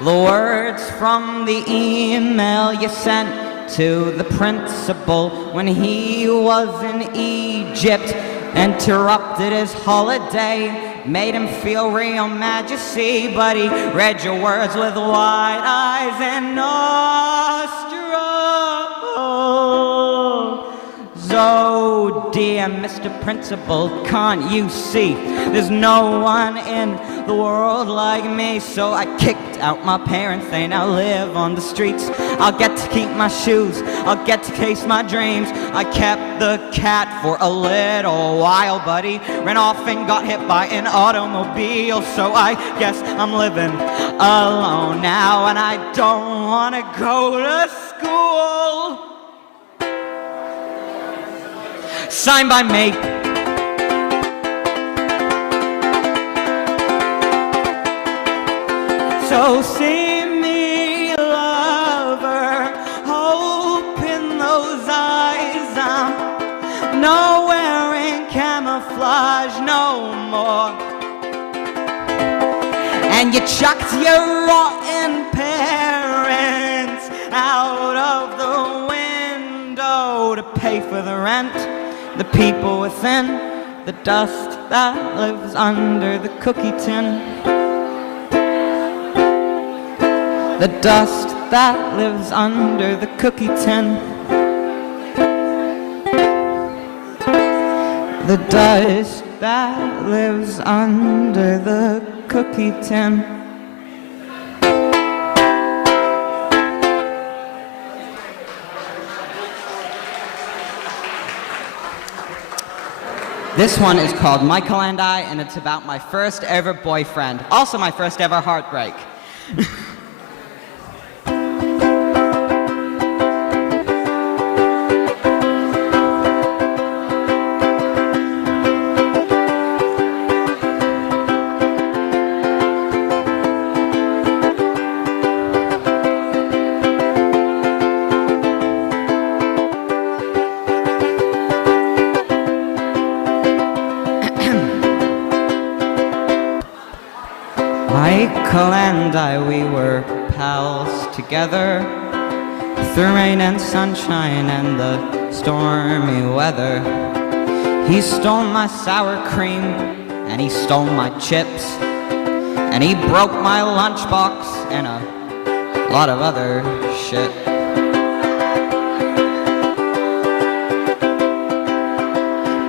the words from the email you sent to the principal when he was in Egypt, interrupted his holiday, made him feel real mad, you see, but he read your words with wide eyes and nostrils. Oh dear Mr. Principal, can't you see there's no one in the world like me? So I kicked out my parents, they now live on the streets. I'll get to keep my shoes, I'll get to chase my dreams. I kept the cat for a little while, but he ran off and got hit by an automobile. So I guess I'm living alone now, and I don't want to go to school. signed by me. So see me, lover, hope in those eyes. I'm not wearing camouflage no more. And you chucked your rotten parents out of the window to pay for the rent, the people within, the dust that lives under the cookie tin. The dust that lives under the cookie tin. The dust that lives under the cookie tin. This one is called Michael and I, and it's about my first ever boyfriend. Also my first ever heartbreak. Michael and I, we were pals together through rain and sunshine and the stormy weather. He stole my sour cream and he stole my chips and he broke my lunchbox and a lot of other shit.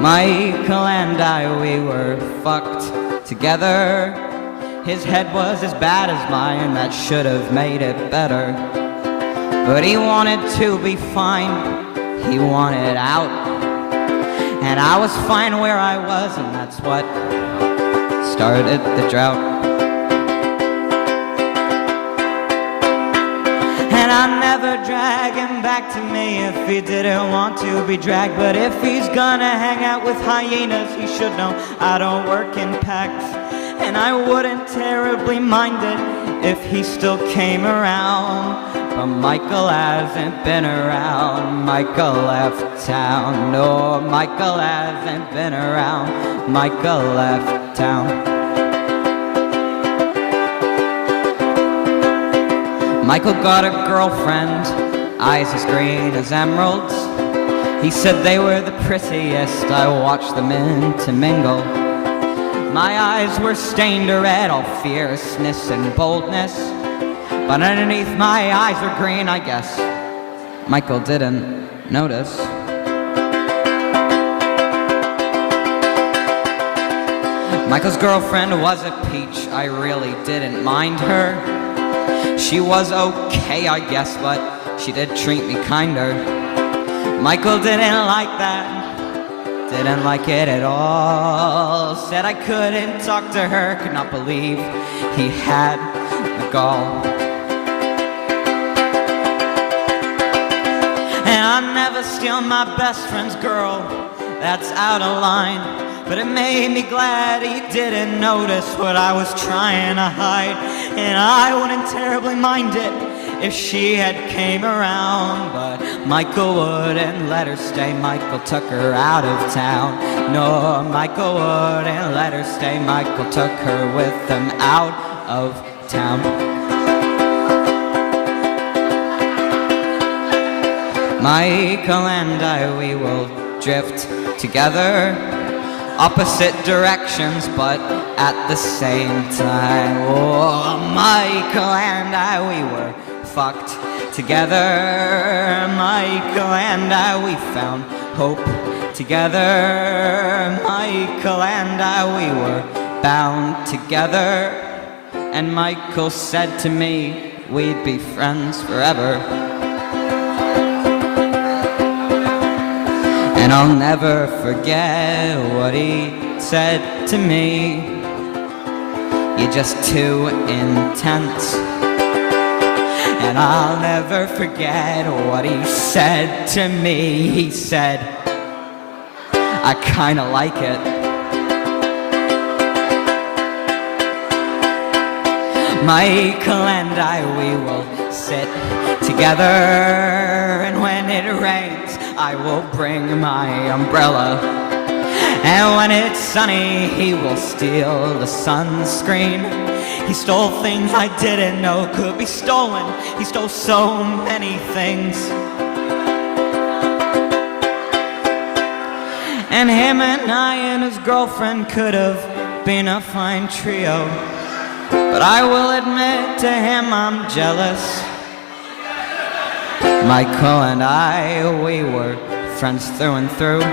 Michael and I, we were fucked together. His head was as bad as mine, that should have made it better. But he wanted to be fine, he wanted out. And I was fine where I was, and that's what started the drought. And I never drag him back to me if he didn't want to be dragged. But if he's gonna hang out with hyenas, he should know I don't work in packs. And I wouldn't terribly mind it if he still came around. But Michael hasn't been around. Michael left town. No, Michael hasn't been around. Michael left town. Michael got a girlfriend, eyes as green as emeralds. He said they were the prettiest, I watched them intermingle. My eyes were stained red, all fierceness and boldness. But underneath my eyes were green, I guess Michael didn't notice. Michael's girlfriend was a peach, I really didn't mind her. She was okay, I guess, but she did treat me kinder. Michael didn't like that. Didn't like it at all. Said I couldn't talk to her. Could not believe he had the gall. And I never steal my best friend's girl. That's out of line. But it made me glad he didn't notice what I was trying to hide. And I wouldn't terribly mind it if she had came around. But Michael wouldn't let her stay. Michael took her out of town. No, Michael wouldn't let her stay. Michael took her with him out of town. Michael and I, we will drift together, opposite directions, but at the same time. Oh, Michael and I, we were fucked together. Michael and I, we found hope together. Michael and I, we were bound together. And Michael said to me, we'd be friends forever. And I'll never forget what he said to me. You're just too intense. And I'll never forget what he said to me. He said, I kinda like it. Michael and I, we will sit together, and when it rains, I will bring my umbrella. And when it's sunny, he will steal the sunscreen. He stole things I didn't know could be stolen. He stole so many things. And him and I and his girlfriend could have been a fine trio. But I will admit to him I'm jealous. Michael and I, we were friends through and through.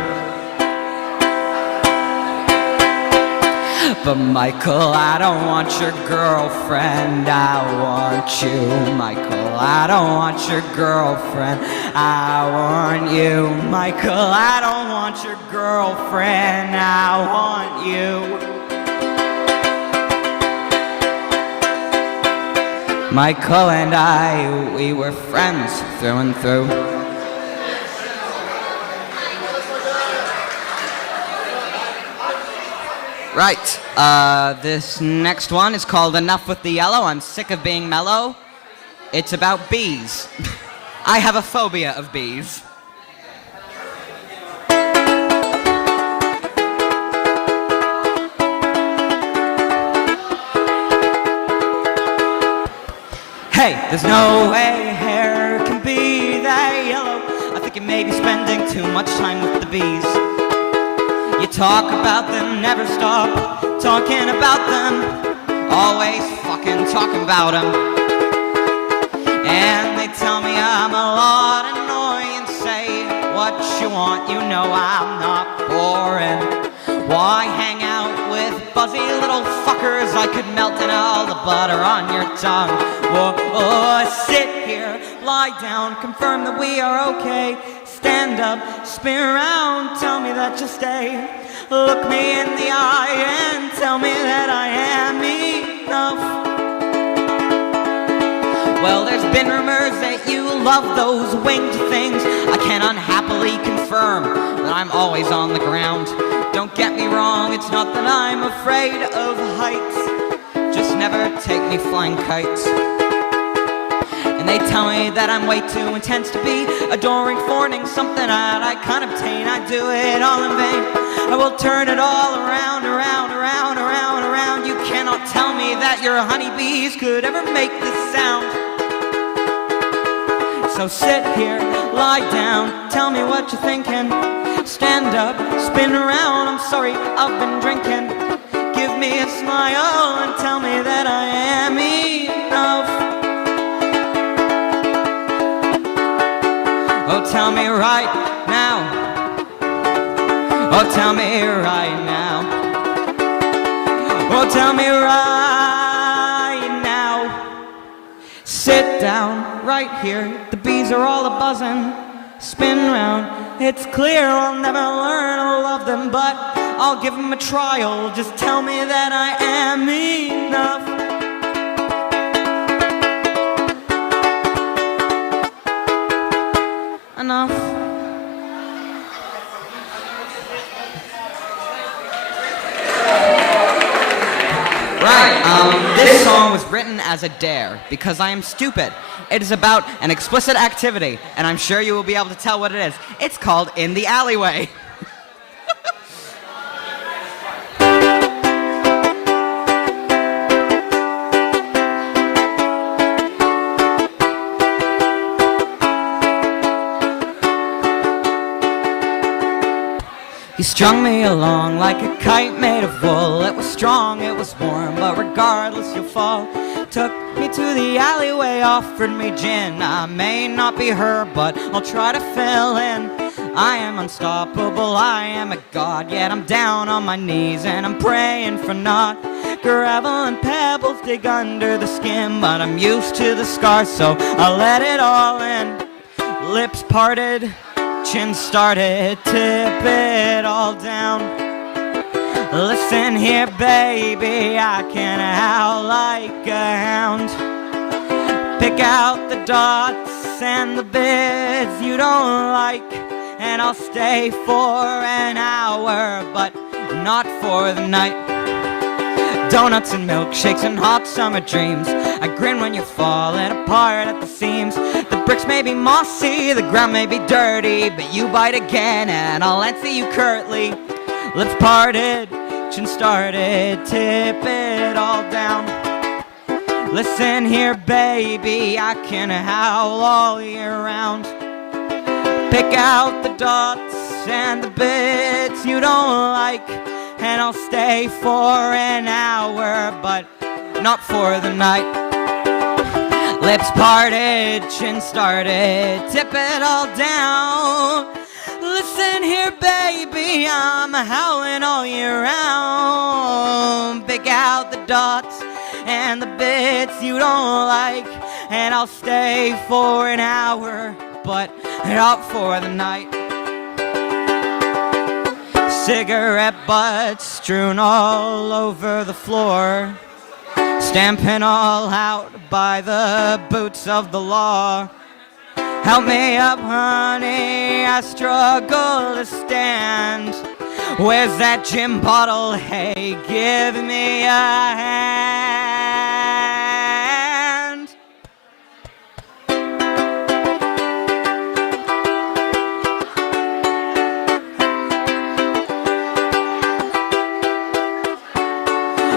But Michael, I don't want your girlfriend, I want you. Michael, I don't want your girlfriend, I want you. Michael, I don't want your girlfriend, I want you. Michael and I, we were friends through and through. Right, this next one is called Enough with the Yellow. I'm sick of being mellow. It's about bees. I have a phobia of bees. Hey, there's no way hair can be that yellow. I think you may be spending too much time with the bees. You talk about them, never stop talking about them. Always fucking talking about them. And they tell me I'm a lot annoying. Say what you want, you know I'm not boring. Why hang out with buzzy little fuckers? I could melt in all the butter on your tongue. Whoa, sit here, lie down, confirm that we are okay. Stand up, spin around, tell me that you'll stay. Look me in the eye and tell me that I am enough. Well, there's been rumors that you love those winged things. I can unhappily confirm that I'm always on the ground. Don't get me wrong, it's not that I'm afraid of heights. Just never take me flying kites. And they tell me that I'm way too intense to be adoring, fawning, something that I can't obtain. I do it all in vain. I will turn it all around, around, around, around, around. You cannot tell me that your honeybees could ever make this sound. So sit here, lie down, tell me what you're thinking. Stand up, spin around, I'm sorry, I've been drinking. Give me a smile and tell me that I am enough. Oh, tell me right now. Oh, tell me right now. Oh, tell me right now. Sit down right here. The bees are all a-buzzing. Spin round. It's clear I'll never learn to love them, but I'll give them a trial. Just tell me that I am enough. Enough. Right, this song was written as a dare because I am stupid. It is about an explicit activity, and I'm sure you will be able to tell what it is. It's called In the Alleyway. He strung me along like a kite made of wool. It was strong, it was warm, but regardless you'll fall. Took me to the alleyway, offered me gin. I may not be her, but I'll try to fill in. I am unstoppable, I am a god, yet I'm down on my knees and I'm praying for naught. Gravel and pebbles dig under the skin, but I'm used to the scars, so I'll let it all in. Lips parted, chin started, tip it all down. Listen here, baby, I can howl like a hound. Pick out the dots and the bits you don't like, and I'll stay for an hour, but not for the night. Donuts and milkshakes and hot summer dreams. I grin when you're falling apart at the seams. The bricks may be mossy, the ground may be dirty, but you bite again and I'll answer you curtly. Lips parted, chin started, tip it all down. Listen here, baby, I can howl all year round. Pick out the dots and the bits you don't like, and I'll stay for an hour, but not for the night. Lips parted, chin started, tip it all down. Listen here, baby, I'm howling all year round. Pick out the dots and the bits you don't like, and I'll stay for an hour, but not for the night. Cigarette butts strewn all over the floor, stamping all out by the boots of the law. Help me up, honey, I struggle to stand. Where's that gin bottle? Hey, give me a hand.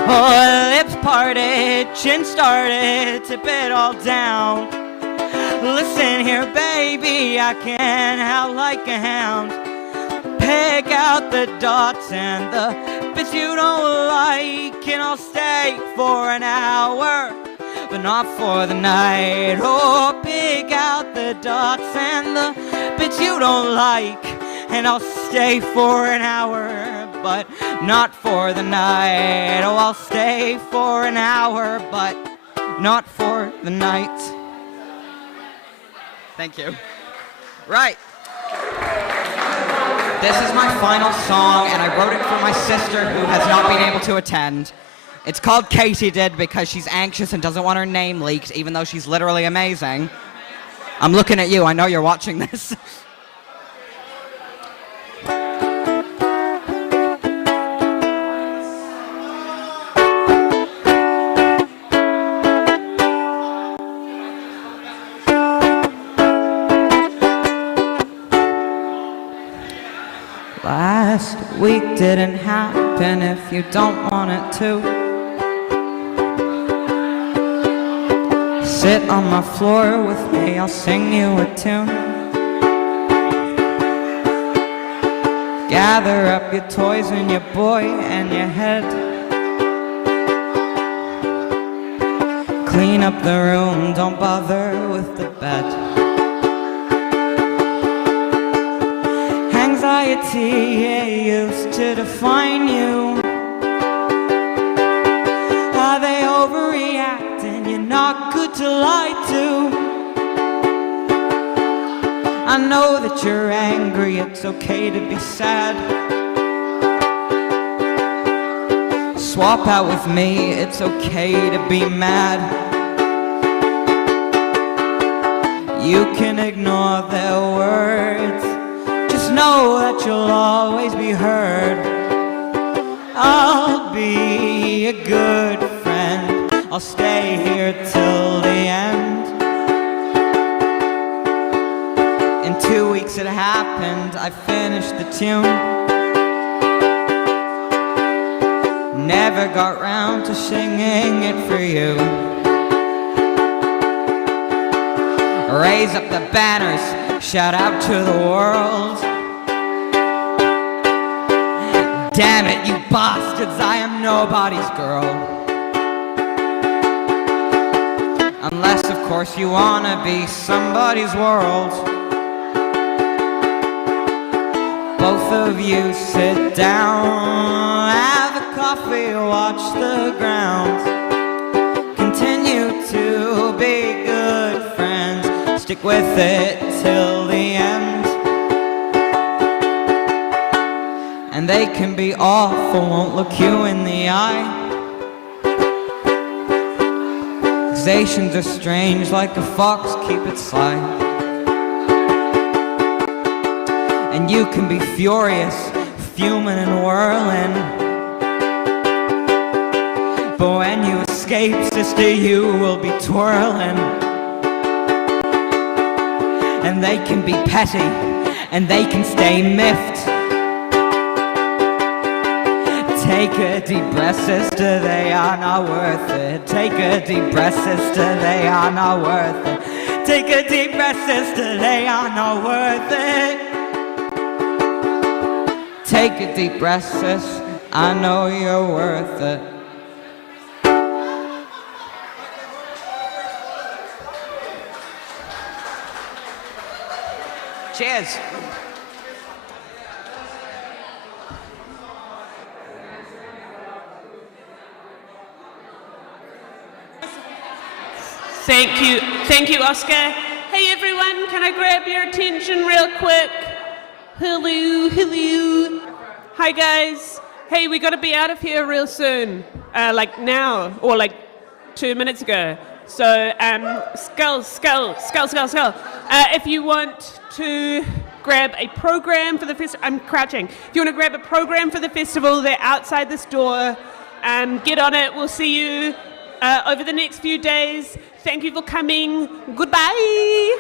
Oh, lips parted, chin started, tip it all down. Listen here, baby, I can howl like a hound. Pick out the dots and the bits you don't like, and I'll stay for an hour, but not for the night. Oh, pick out the dots and the bits you don't like, and I'll stay for an hour, but not for the night. Oh, I'll stay for an hour, but not for the night. Thank you. Right. This is my final song, and I wrote it for my sister who has not been able to attend. It's called Katie Did because she's anxious and doesn't want her name leaked, even though she's literally amazing. I'm looking at you, I know you're watching this. Last week didn't happen if you don't want it to. Sit on my floor with me, I'll sing you a tune. Gather up your toys and your boy and your head. Clean up the room, don't bother with the bed. Anxiety used to define you. Are they overreacting? You're not good to lie to. I know that you're angry, it's okay to be sad. Swap out with me, it's okay to be mad. You can ignore their words, just know that you'll always be heard. I'll be a good friend, I'll stay here till the end. In 2 weeks it happened, I finished the tune. Never got round to singing it for you. Raise up the banners, shout out to the world. Damn it, you bastards, I am nobody's girl. Unless, of course, you wanna be somebody's world. Both of you sit down, have a coffee, watch the ground. Continue to be good friends, stick with it till the end. And they can be awful, won't look you in the eye. Accusations are strange, like a fox, keep it sly. and you can be furious, fuming and whirling. But when you escape, sister, you will be twirling. And they can be petty, and they can stay miffed. Take a deep breath, sister, they are not worth it. Take a deep breath, sister, they are not worth it. Take a deep breath, sister, they are not worth it. Take a deep breath, sis, I know you're worth it. Cheers. Thank you, Oscar. Hey everyone, can I grab your attention real quick? Hello. Hi guys. Hey, we gotta be out of here real soon. Like now, or like 2 minutes ago. So, skull. If you want to grab a program for the festival, I'm crouching. If you want to grab a program for the festival, they're outside this door. Get on it. We'll see you over the next few days. Thank you for coming. Goodbye.